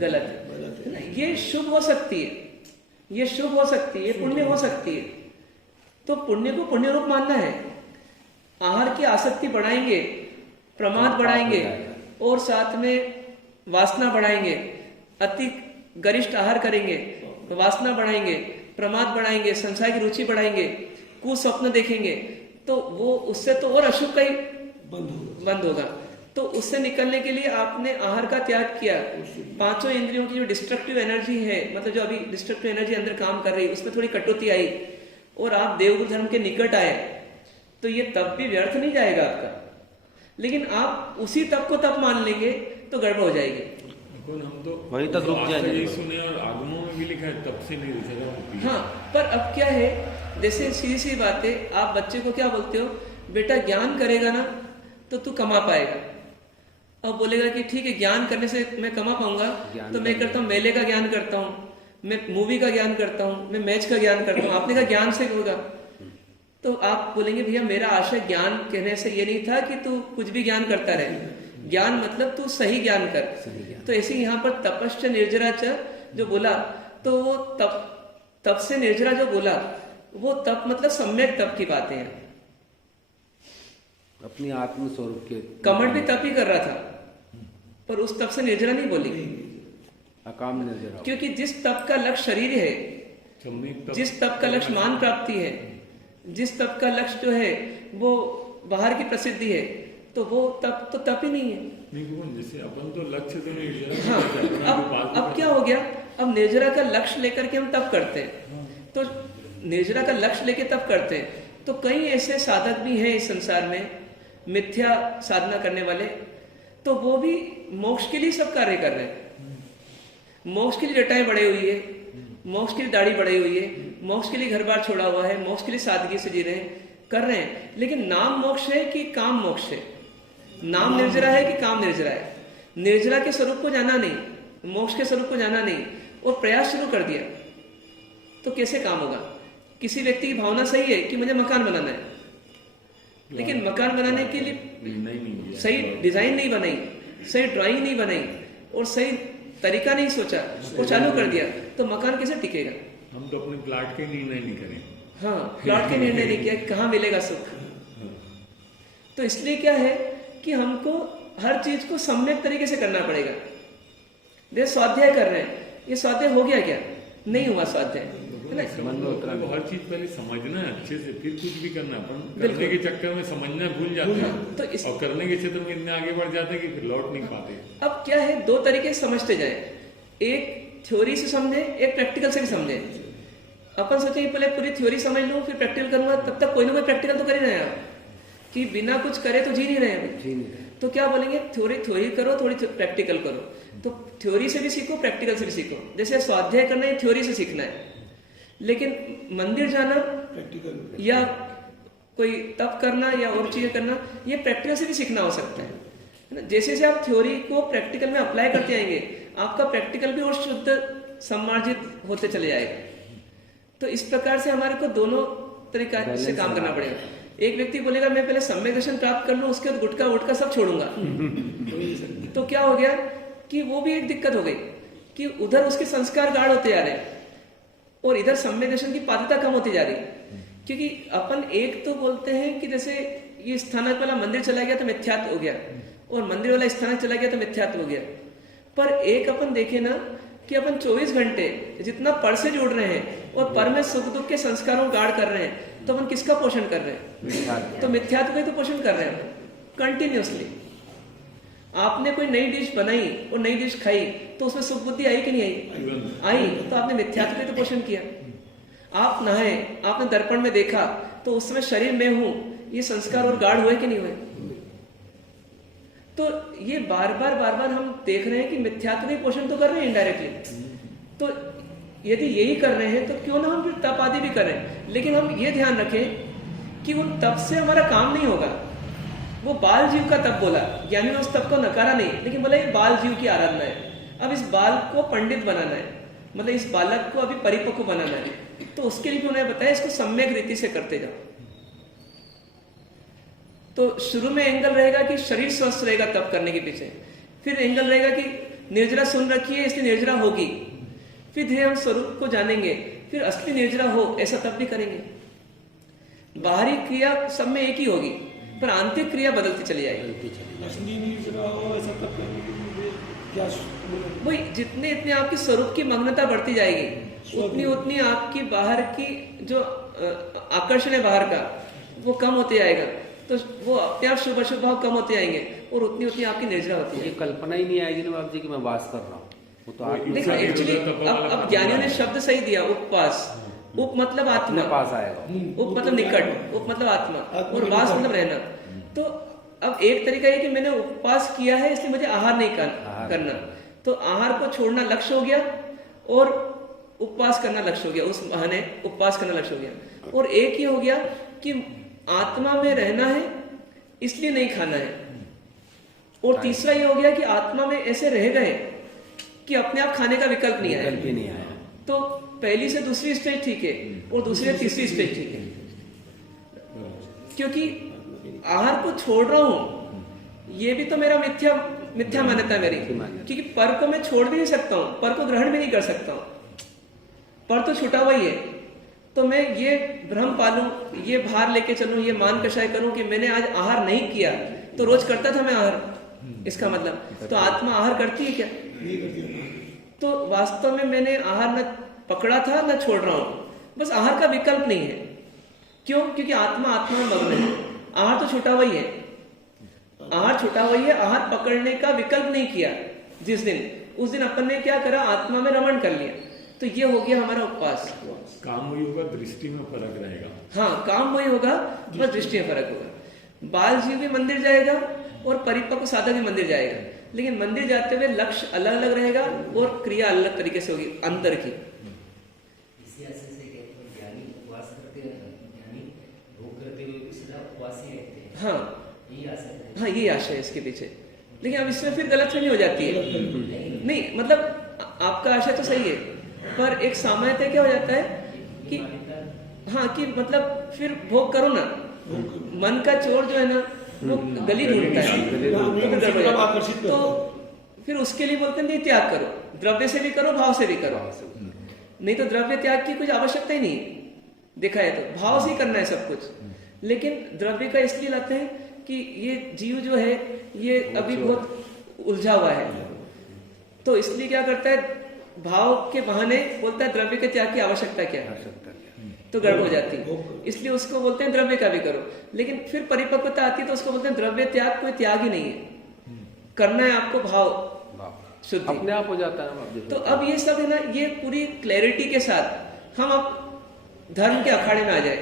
गलत है ना। ये शुभ हो सकती है, ये शुभ हो सकती है, पुण्य हो सकती है। तो पुण्य को पुण्य रूप मानना है। आहार की आसक्ति बढ़ाएंगे, प्रमाद बढ़ाएंगे और साथ में वासना बढ़ाएंगे, अति गरिष्ठ आहार करेंगे, वासना बढ़ाएंगे, प्रमाद बढ़ाएंगे, संसार की रुचि बढ़ाएंगे, कुस्वप्न देखेंगे, तो वो उससे तो और अशुभ का ही बंद होगा। तो उससे निकलने के लिए आपने आहार का त्याग किया, पांचों इंद्रियों की जो डिस्ट्रक्टिव एनर्जी है, मतलब जो अभी डिस्ट्रक्टिव एनर्जी अंदर काम कर रही है, उसमें थोड़ी कटौती आई और आप देवगुरु धर्म के निकट आए, तो ये तप भी व्यर्थ नहीं जाएगा आपका। लेकिन आप उसी तप को तप मान लेंगे तो गड़बड़ हो जाएगी। हम तो वहीं तक रुक जाएंगे। यही सुने और आगमों में भी लिखा है तब से नहीं रिझा। हाँ, पर अब क्या है, जैसे सीधी सी बात है, आप बच्चे को क्या बोलते हो, बेटा ज्ञान करेगा ना तो तू कमा पाएगा। अब बोलेगा कि ठीक है, ज्ञान करने से मैं कमा पाऊंगा, तो मैं करता हूँ मेले का ज्ञान करता हूँ, मैं मूवी का ज्ञान करता हूँ, मैं मैच का ज्ञान करता हूँ। आपने कहा ज्ञान से होगा, तो आप बोलेंगे भैया मेरा आशय ज्ञान कहने से ये नहीं था कि तू कुछ भी ज्ञान करता रहे, ज्ञान मतलब तू सही ज्ञान कर। तो ऐसे यहाँ पर तपश्च निर्जरा च जो बोला, तो वो तप से निर्जरा जो बोला, वो तप मतलब सम्यक तप की बातें हैं। अपनी आत्म स्वरूप के कमर भी तप ही कर रहा था, पर उस तप से निर्जरा नहीं बोली, अकाम निर्जरा। क्योंकि जिस तप का लक्ष्य शरीर है, जिस तप का लक्ष्य मान प्राप्ति है, जिस तप का लक्ष्य जो है वो बाहर की प्रसिद्धि है, तो वो तप तो तप ही नहीं है। जैसे अपन तो लक्ष्य तो निर्जरा। हाँ, अब क्या हो गया, अब निर्जरा का लक्ष्य लेकर के हम तप करते हैं। तो निर्जरा का लक्ष्य लेके तप करते हैं, तो कई ऐसे साधक भी हैं इस संसार में, मिथ्या साधना करने वाले, तो वो भी मोक्ष के लिए सब कार्य कर रहे हैं। मोक्ष के लिए जटाएं बढ़ी हुई है, मोक्ष के लिए दाढ़ी बढ़ी हुई है, मोक्ष के लिए घर बार छोड़ा हुआ है, मोक्ष के लिए सादगी से जी रहे हैं, कर रहे हैं। लेकिन नाम मोक्ष है कि काम मोक्ष है, नाम निर्जरा है कि काम निर्जरा है। निर्जरा के स्वरूप को जाना नहीं, मोक्ष के स्वरूप को जाना नहीं, और प्रयास शुरू कर दिया, तो कैसे काम होगा। किसी व्यक्ति की भावना सही है कि मुझे मकान बनाना है, लेकिन मकान बनाने के लिए सही डिजाइन नहीं बनाई, सही ड्राइंग नहीं बनाई और सही तरीका नहीं सोचा और चालू कर दिया, तो मकान कैसे टिकेगा। हम तो अपने प्लाट के निर्णय नहीं करें। हाँ, प्लाट के निर्णय नहीं किया, कहाँ मिलेगा सुख। तो इसलिए क्या है कि हमको हर चीज को सम्यक तरीके से करना पड़ेगा। जैसे स्वाध्याय कर रहे हैं, ये स्वाध्याय हो गया क्या, नहीं हुआ स्वाध्याय, तो हर चीज पहले समझना है अच्छे से, फिर कुछ भी करना। अपन करने के चक्कर में समझना भूल जाते हैं, तो और करने के क्षेत्र में इतने आगे बढ़ जाते हैं कि फिर लौट नहीं पाते। अब क्या है, दो तरीके से समझते जाए। एक थ्योरी से समझे, एक प्रैक्टिकल से भी समझे। अपन सोचे कि पहले पूरी थ्योरी समझ लूं फिर प्रैक्टिकल करूंगा, तब तक कोई ना कोई प्रैक्टिकल तो कर ही रहे हैं आप कि बिना कुछ करे तो जी नहीं रहे हैं। जी नहीं। तो क्या बोलेंगे, थ्योरी करो, थोड़ी प्रैक्टिकल करो। तो थ्योरी से भी सीखो, प्रैक्टिकल से भी सीखो। जैसे स्वाध्याय करना है, थ्योरी से सीखना है, लेकिन मंदिर जाना प्रैक्टिकल या कोई तप करना या और चीजें करना, ये प्रैक्टिकल से भी सीखना हो सकता है ना। जैसे जैसे आप थ्योरी को प्रैक्टिकल में अप्लाई करते आएंगे, आपका प्रैक्टिकल भी और शुद्ध सम्मार्जित होते चले जाएगा। तो इस प्रकार से हमारे को दोनों तरीका से काम करना पड़ेगा। एक व्यक्ति बोलेगा मैं पहले सम्यक दर्शन प्राप्त कर लूं, उसके बाद गुटखा वुटखा सब छोड़ूंगा तो क्या हो गया कि वो भी एक दिक्कत हो गई कि उधर उसके संस्कार गाढ़ होते जा रहे हैं और इधर सम्यक दर्शन की पात्रता कम होती जा रही है। क्योंकि अपन एक तो बोलते हैं कि जैसे ये स्थानक वाला मंदिर चला गया तो मिथ्यात्व हो गया, और मंदिर वाला स्थानक चला गया तो मिथ्यात्व हो गया। पर एक अपन देखे ना कि अपन 24 घंटे जितना पर से जुड़ रहे हैं और पर में सुख दुख के संस्कारों गाढ़ कर रहे हैं, तो अपन किसका पोषण कर रहे हैं? तो मिथ्यात्व का ही तो पोषण कर रहे हैं कंटिन्यूअसली। आपने कोई नई डिश बनाई और नई डिश खाई तो उसमें सुख बुद्धि आई कि नहीं आई? आई। तो आपने मिथ्यात्व का ही तो पोषण किया। आप नहाए, आपने दर्पण में देखा तो उस समय शरीर में हूं, ये संस्कार और गाढ़ हुए कि नहीं हुए? तो ये बार बार हम देख रहे हैं कि मिथ्यात्व का पोषण तो कर रहे हैं इनडायरेक्टली। तो यदि यही कर रहे हैं तो क्यों ना हम फिर तप आदि भी करें, लेकिन हम ये ध्यान रखें कि उन तप से हमारा काम नहीं होगा। वो बाल जीव का तप बोला, ज्ञानी ने उस तप को नकारा नहीं, लेकिन बोला ये बाल जीव की आराधना है। अब इस बाल को पंडित बनाना है, मतलब इस बालक को अभी परिपक्व बनाना है, तो उसके लिए उन्होंने बताया इसको सम्यक रीति से करते जाओ। तो शुरू में एंगल रहेगा कि शरीर स्वस्थ रहेगा तप करने के पीछे, फिर एंगल रहेगा कि निर्जरा सुन रखी है इसलिए निर्जरा होगी, फिर धीरे हम स्वरूप को जानेंगे, फिर असली निर्जरा हो ऐसा तप भी करेंगे। बाहरी क्रिया सब में एक ही होगी, पर आंतरिक क्रिया बदलती चली जाएगी। असली निर्जरा हो ऐसा तब करने के लिए क्या वही जितने इतने आपकी स्वरूप की मग्नता बढ़ती जाएगी, उतनी उतनी आपकी बाहर की जो आकर्षण है बाहर का वो कम होते जाएगा, तो वो अपने आप शुभ अशुभ भाव कम होते जाएंगे और उतनी उतनी आपकी निर्जरा होती है। ये कल्पना ही नहीं आएगी ना बाबू जी कि मैं वास कर रहा हूँ, वो तो आप देखो एक्चुअली अब ज्ञानियों ने शब्द सही दिया, उपवास। उप मतलब आत्मा, पास आएगा, उप मतलब निकट, उप मतलब आत्मा, और वास मतलब रहना। तो अब एक तरीका है कि मैंने उपवास किया है इसलिए मुझे आहार नहीं करना, तो आहार को छोड़ना लक्ष्य हो गया और उपवास करना लक्ष्य हो गया, उस बहाने उपवास करना लक्ष्य हो गया। और एक ये हो गया कि आत्मा में रहना है इसलिए नहीं खाना है, और तीसरा ये हो गया कि आत्मा में ऐसे रह गए कि अपने आप खाने का विकल्प नहीं आया। तो पहली से दूसरी स्टेज ठीक है और दूसरी से तीसरी स्टेज ठीक है, क्योंकि आहार को छोड़ रहा हूं ये भी तो मेरा मिथ्या मान्यता है मेरी, क्योंकि पर को मैं छोड़ भी नहीं सकता हूं, पर को ग्रहण भी नहीं कर सकता हूं, पर तो छुटा हुआ ही है। तो मैं ये भ्रम पालूं, ये भार लेके चलूं, ये मान कषाय करूं कि मैंने आज आहार नहीं किया तो रोज करता था मैं आहार, इसका मतलब तो आत्मा आहार करती है क्या? नहीं करती। तो वास्तव में मैंने आहार न पकड़ा था न छोड़ रहा हूं, बस आहार का विकल्प नहीं है। क्यों? क्योंकि आत्मा में मग्न है, आहार तो छुटा हुआ ही है, आहार छुटा हुआ ही है। आहार पकड़ने का विकल्प नहीं किया जिस दिन, उस दिन अपन ने क्या करा, आत्मा में रमण कर लिया। तो ये हो गया हमारा उपवास। काम वही होगा, दृष्टि में फर्क रहेगा। हाँ, काम वही होगा, बस दृष्टि में फर्क होगा। बाल जीव भी मंदिर जाएगा और परिपक्व साधक भी मंदिर जाएगा, लेकिन मंदिर जाते हुए लक्ष्य अलग अलग रहेगा और क्रिया अलग तरीके से होगी अंदर की। हाँ हाँ, यही आशय है इसके पीछे। लेकिन अब इसमें फिर गलतफहमी हो जाती है। नहीं मतलब आपका आशय तो सही है, पर एक सामान्यतः क्या हो जाता है कि हाँ कि मतलब फिर भोग करो ना, मन का चोर जो है ना वो गली ढूंढता है, तो फिर उसके लिए बोलते हैं नहीं त्याग करो, द्रव्य से भी करो भाव से भी करो। नहीं तो द्रव्य त्याग की कुछ आवश्यकता ही नहीं है, देखा है तो भाव से ही करना है सब कुछ। लेकिन द्रव्य का इसलिए लाते हैं कि ये जीव जो है ये अभी बहुत उलझा हुआ है, तो इसलिए क्या करता है, भाव के बहाने बोलता है द्रव्य के त्याग की आवश्यकता क्या है, तो गड़बड़ हो जाती है। इसलिए उसको बोलते हैं द्रव्य का भी करो। लेकिन फिर परिपक्वता आती है तो उसको बोलते हैं द्रव्य त्याग कोई त्याग ही नहीं है, करना है आपको भाव, शुद्धि। अपने आप हो जाता है बाप जी। तो अब ये सब है ना, ये पूरी क्लैरिटी के साथ हम अब धर्म के अखाड़े में आ जाए,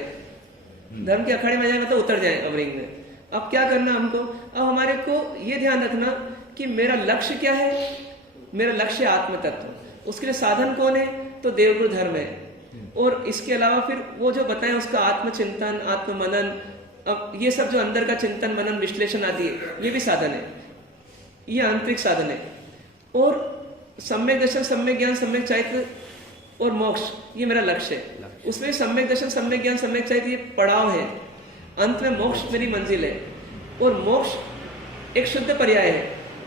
धर्म के अखाड़े में आ जाए मतलब उतर जाए अवरिंग में। अब क्या करना हमको, अब हमारे को ये ध्यान रखना कि मेरा लक्ष्य क्या है। मेरा लक्ष्य आत्म तत्व, उसके लिए साधन कौन है, तो देवगुरु धर्म है। और इसके अलावा फिर वो जो बताएं उसका आत्मचिंतन, आत्म मनन, अब ये सब जो अंदर का चिंतन मनन विश्लेषण आदि है, ये भी साधन है, ये आंतरिक साधन है। और सम्यक दर्शन, सम्यक ज्ञान, सम्यक चैत्र और मोक्ष, ये मेरा लक्ष्य है। उसमें सम्यक दर्शन, सम्यक ज्ञान, सम्यक चैत्र ये पड़ाव है, अंत में मोक्ष मेरी मंजिल है। और मोक्ष एक शुद्ध पर्याय है,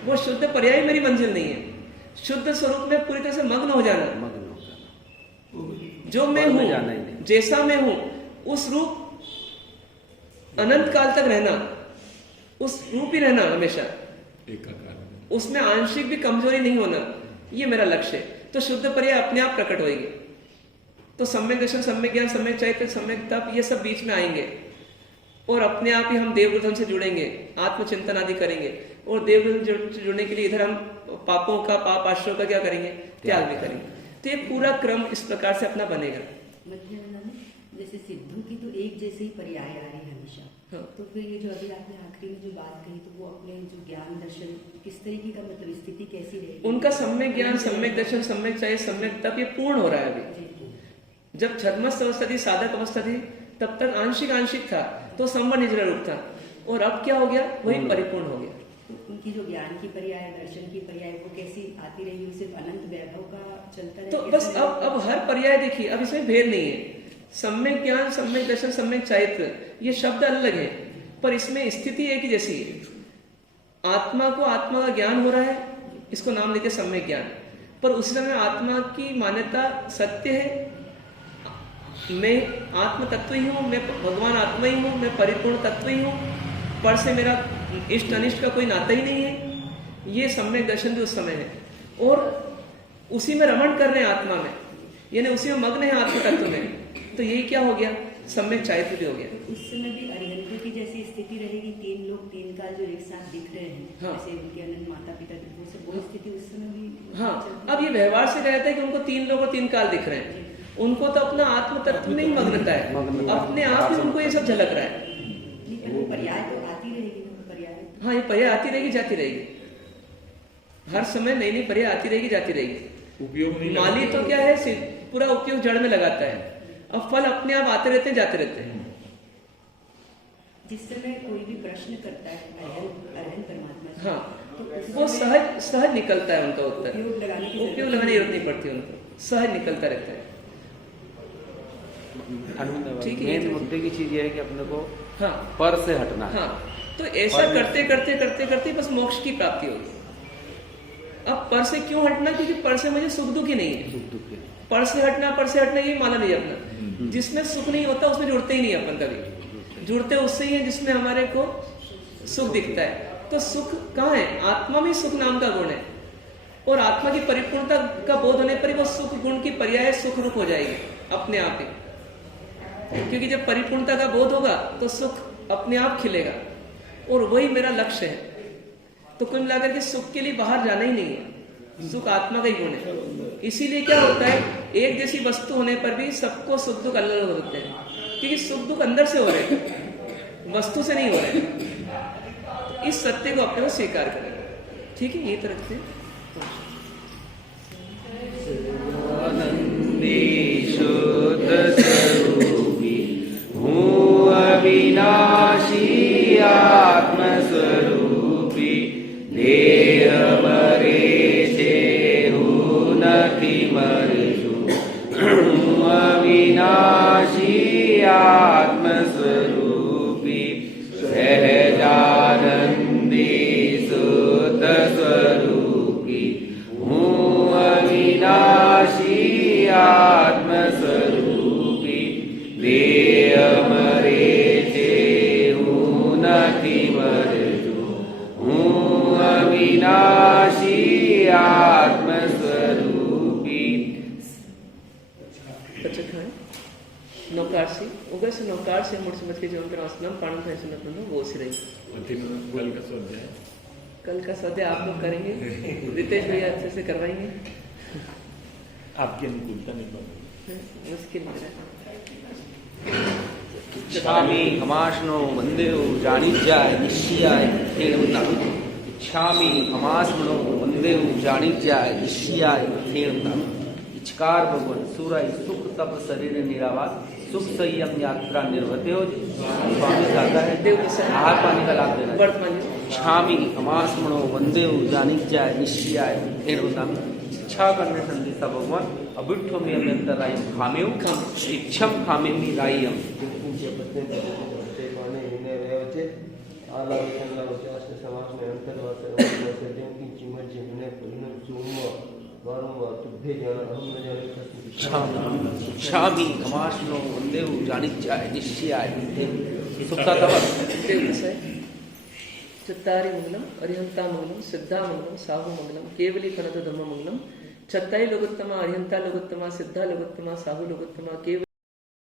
वो शुद्ध पर्याय मेरी मंजिल नहीं है। शुद्ध स्वरूप में पूरी तरह से मग्न हो जाना, मग्न हो जाना, जो मैं और में जाना ही हूं, नहीं। जैसा मैं हूं उस रूप अनंत काल तक रहना, उस रूप ही रहना हमेशा, एकाकार। उसमें आंशिक भी कमजोरी नहीं होना, ये मेरा लक्ष्य है। तो शुद्ध पर्याय अपने आप प्रकट होएगी। तो सम्यक दर्शन, सम्यक ज्ञान, सम्यक चैत्र, सम्यक तप, ये सब बीच में आएंगे और अपने आप ही हम देवगुरु धर्म से जुड़ेंगे, आत्मचिंतन आदि करेंगे। और देवगुरु धर्म से जुड़ने के लिए इधर हम पापों का, पाप आश्रयों का क्या करेंगे, त्याग भी करेंगे। तो ये पूरा क्रम इस प्रकार से अपना बनेगा। जैसे सिद्धों की तो एक जैसे ही पर्याय आ रही है हमेशा, हाँ। तो फिर ये जो अभी आपने आखिरी में जो बात कही, तो वो अपने जो ज्ञान दर्शन किस तरीके का, मतलब स्थिति कैसी रहेगी उनका सम्यक ज्ञान, सम्यक दर्शन, सम्यक चैत्र, सम्यक तप, ये पूर्ण हो रहा है अभी। जब छद्मस्त अवस्था थी, साधक अवस्था थी, तब तक आंशिक आंशिक था, तो संबंध निजरा रूप था। और अब क्या हो गया, वही परिपूर्ण हो गया। उनकी जो ज्ञान की पर्याय, दर्शन की पर्याय, वो कैसी आती रहेगी, सिर्फ अनंत वैभव का चलता रहेगा। तो बस अब हर पर्याय देखिए, अब इसमें भेद नहीं है। सम्यक ज्ञान, सम्यक दर्शन, सम्यक चैत्र, ये शब्द अलग है, पर इसमें स्थिति एक ही जैसी है। आत्मा को आत्मा का ज्ञान हो रहा है, इसको नाम देते सम्यक ज्ञान। पर उस समय आत्मा की मान्यता सत्य है, मैं आत्म तत्व ही हूँ, मैं भगवान आत्मा ही हूँ, मैं परिपूर्ण तत्व ही हूँ, पर से मेरा इष्ट अनिष्ट का कोई नाता ही नहीं है। ये सम्यक दर्शन भी उस समय है। और उसी में रमण कर रहे हैं आत्मा में, यानी उसी में मग्न है आत्म तत्व में। तो यही क्या हो गया, सम्यक चैत्र भी हो गया। उस समय भी अरिहंतों की जैसी स्थिति रहेगी, तीन लोग तीन काल जो एक साथ दिख रहे हैं, हाँ। जैसे उनके अनंत माता पिता, वो स्थिति उस समय भी। हाँ, अब ये व्यवहार से कहता है कि उनको तीन लोग और तीन काल दिख रहे हैं, उनको तो अपना आत्म तत्व में ही मग्नता है, अपने आप ही उनको ये सब झलक रहा है। नहीं, पर वो पर्याय तो आती रहेगी ना, पर्याय। हाँ, ये पर्याय आती रहेगी, जाती रहेगी, हर समय नई नई पर्याय आती रहेगी, जाती रहेगी। उपयोग नहीं माली लगता। तो क्या है, पूरा उपयोग जड़ में लगाता है, अब फल अपने आप आते रहते हैं, जाते रहते हैं। जिस समय कोई भी प्रश्न करता है अरिहंत परमात्मा से, हाँ, तो उस वो समय सहज निकलता है उनका उत्तर, उपयोग लगाने की उपयोग लगाने की जरूरत नहीं पड़ती उनको, सहज निकलता रहता है। ठीक है, मेन ठीक है। मुद्दे की चीज ये है कि अपने को हाँ पर से हटना है। हाँ, तो ऐसा करते करते करते करते बस मोक्ष की प्राप्ति होगी। अब पर से क्यों हटना, क्योंकि पर से मुझे सुख दुख ही नहीं है। दुख दुख के पर से हटना ये माना नहीं अपना। जिसमें सुख नहीं होता उसमें जुड़ते ही नहीं अपन कभी, जुड़ते उससे ही है जिसमें हमारे को सुख दिखता है। तो सुख कहाँ है, आत्मा में सुख नाम का गुण है, और आत्मा की परिपूर्णता का बोध होने पर ही वो सुख गुण की पर्याय सुख रूप हो जाएगी अपने आप ही। क्योंकि जब परिपूर्णता का बोध होगा तो सुख अपने आप खिलेगा, और वही मेरा लक्ष्य है। तो कुल मिलाकर के सुख के लिए बाहर जाना ही नहीं है, सुख आत्मा का ही गुण है। इसीलिए क्या होता है, एक जैसी वस्तु होने पर भी सबको सुख दुख अलग अलग होते हैं, क्योंकि सुख दुख अंदर से हो रहे हैं, वस्तु से नहीं हो रहे हैं। इस सत्य को अपने को स्वीकार करें। ठीक है, ये तो रखते हैं। शुद्ध स्वरूपी हूँ अविनाशी आत्म स्वरूपी, देह मरे छे हूँ नथी मरजू, हूँ अविनाशी आत्म स्वरूपी, सहजानंदी शुद्ध स्वरूपी हूँ अविनाशी आत्म स्वरूपी, देह मरे छे हूँ नथी मरजू, हूँ अविनाशी आत्म स्वरूपी। नौकार से उगर से नौकार से मुड़ समझ के जीवन का आसनम पाणन फैशन वो सी रही। अंतिम बल का स्वाध्याय कल का सौदे आप लोग करेंगे, रितेश भैया अच्छे से करवाएंगे। आपकी अनुकूलता नहीं बन मुश्किल लग रहा है। इच्छामि हमासनो वंदेहो जानिज्याय निश्चयाय खेणुताम। इच्छामि हमासनो वंदेहो जानिज्याय निश्चयाय खेणुताम। इचकार भगवान सूराई सुख तप शरीर निरावास सुख संयम यात्रा निर्भते हो। स्वामी कहता है आहार पानी का लाभ देना। वर्तमान इच्छामि हमासमनो वंदेहो जानिज्याय निश्चयाय खेणुताम। इच्छा करने संदेशा भगवान अभिठो में अभ्यंतरायम खामेव इच्छम खामेमि रायम। इच्छामि हमासनो वंदेहो जानिज्याय निश्चयाय सुखता तप चत्तारि मंगलम अरिहंता मंगलम सिद्धा मंगलम साहु मंगलम केवली कनक धम्म मंगलम। चत्ताई लोकोत्तमा अरिहंता लोकोत्तमा सिद्धा लोकोत्तमा साहु लोकोत्तमा केवली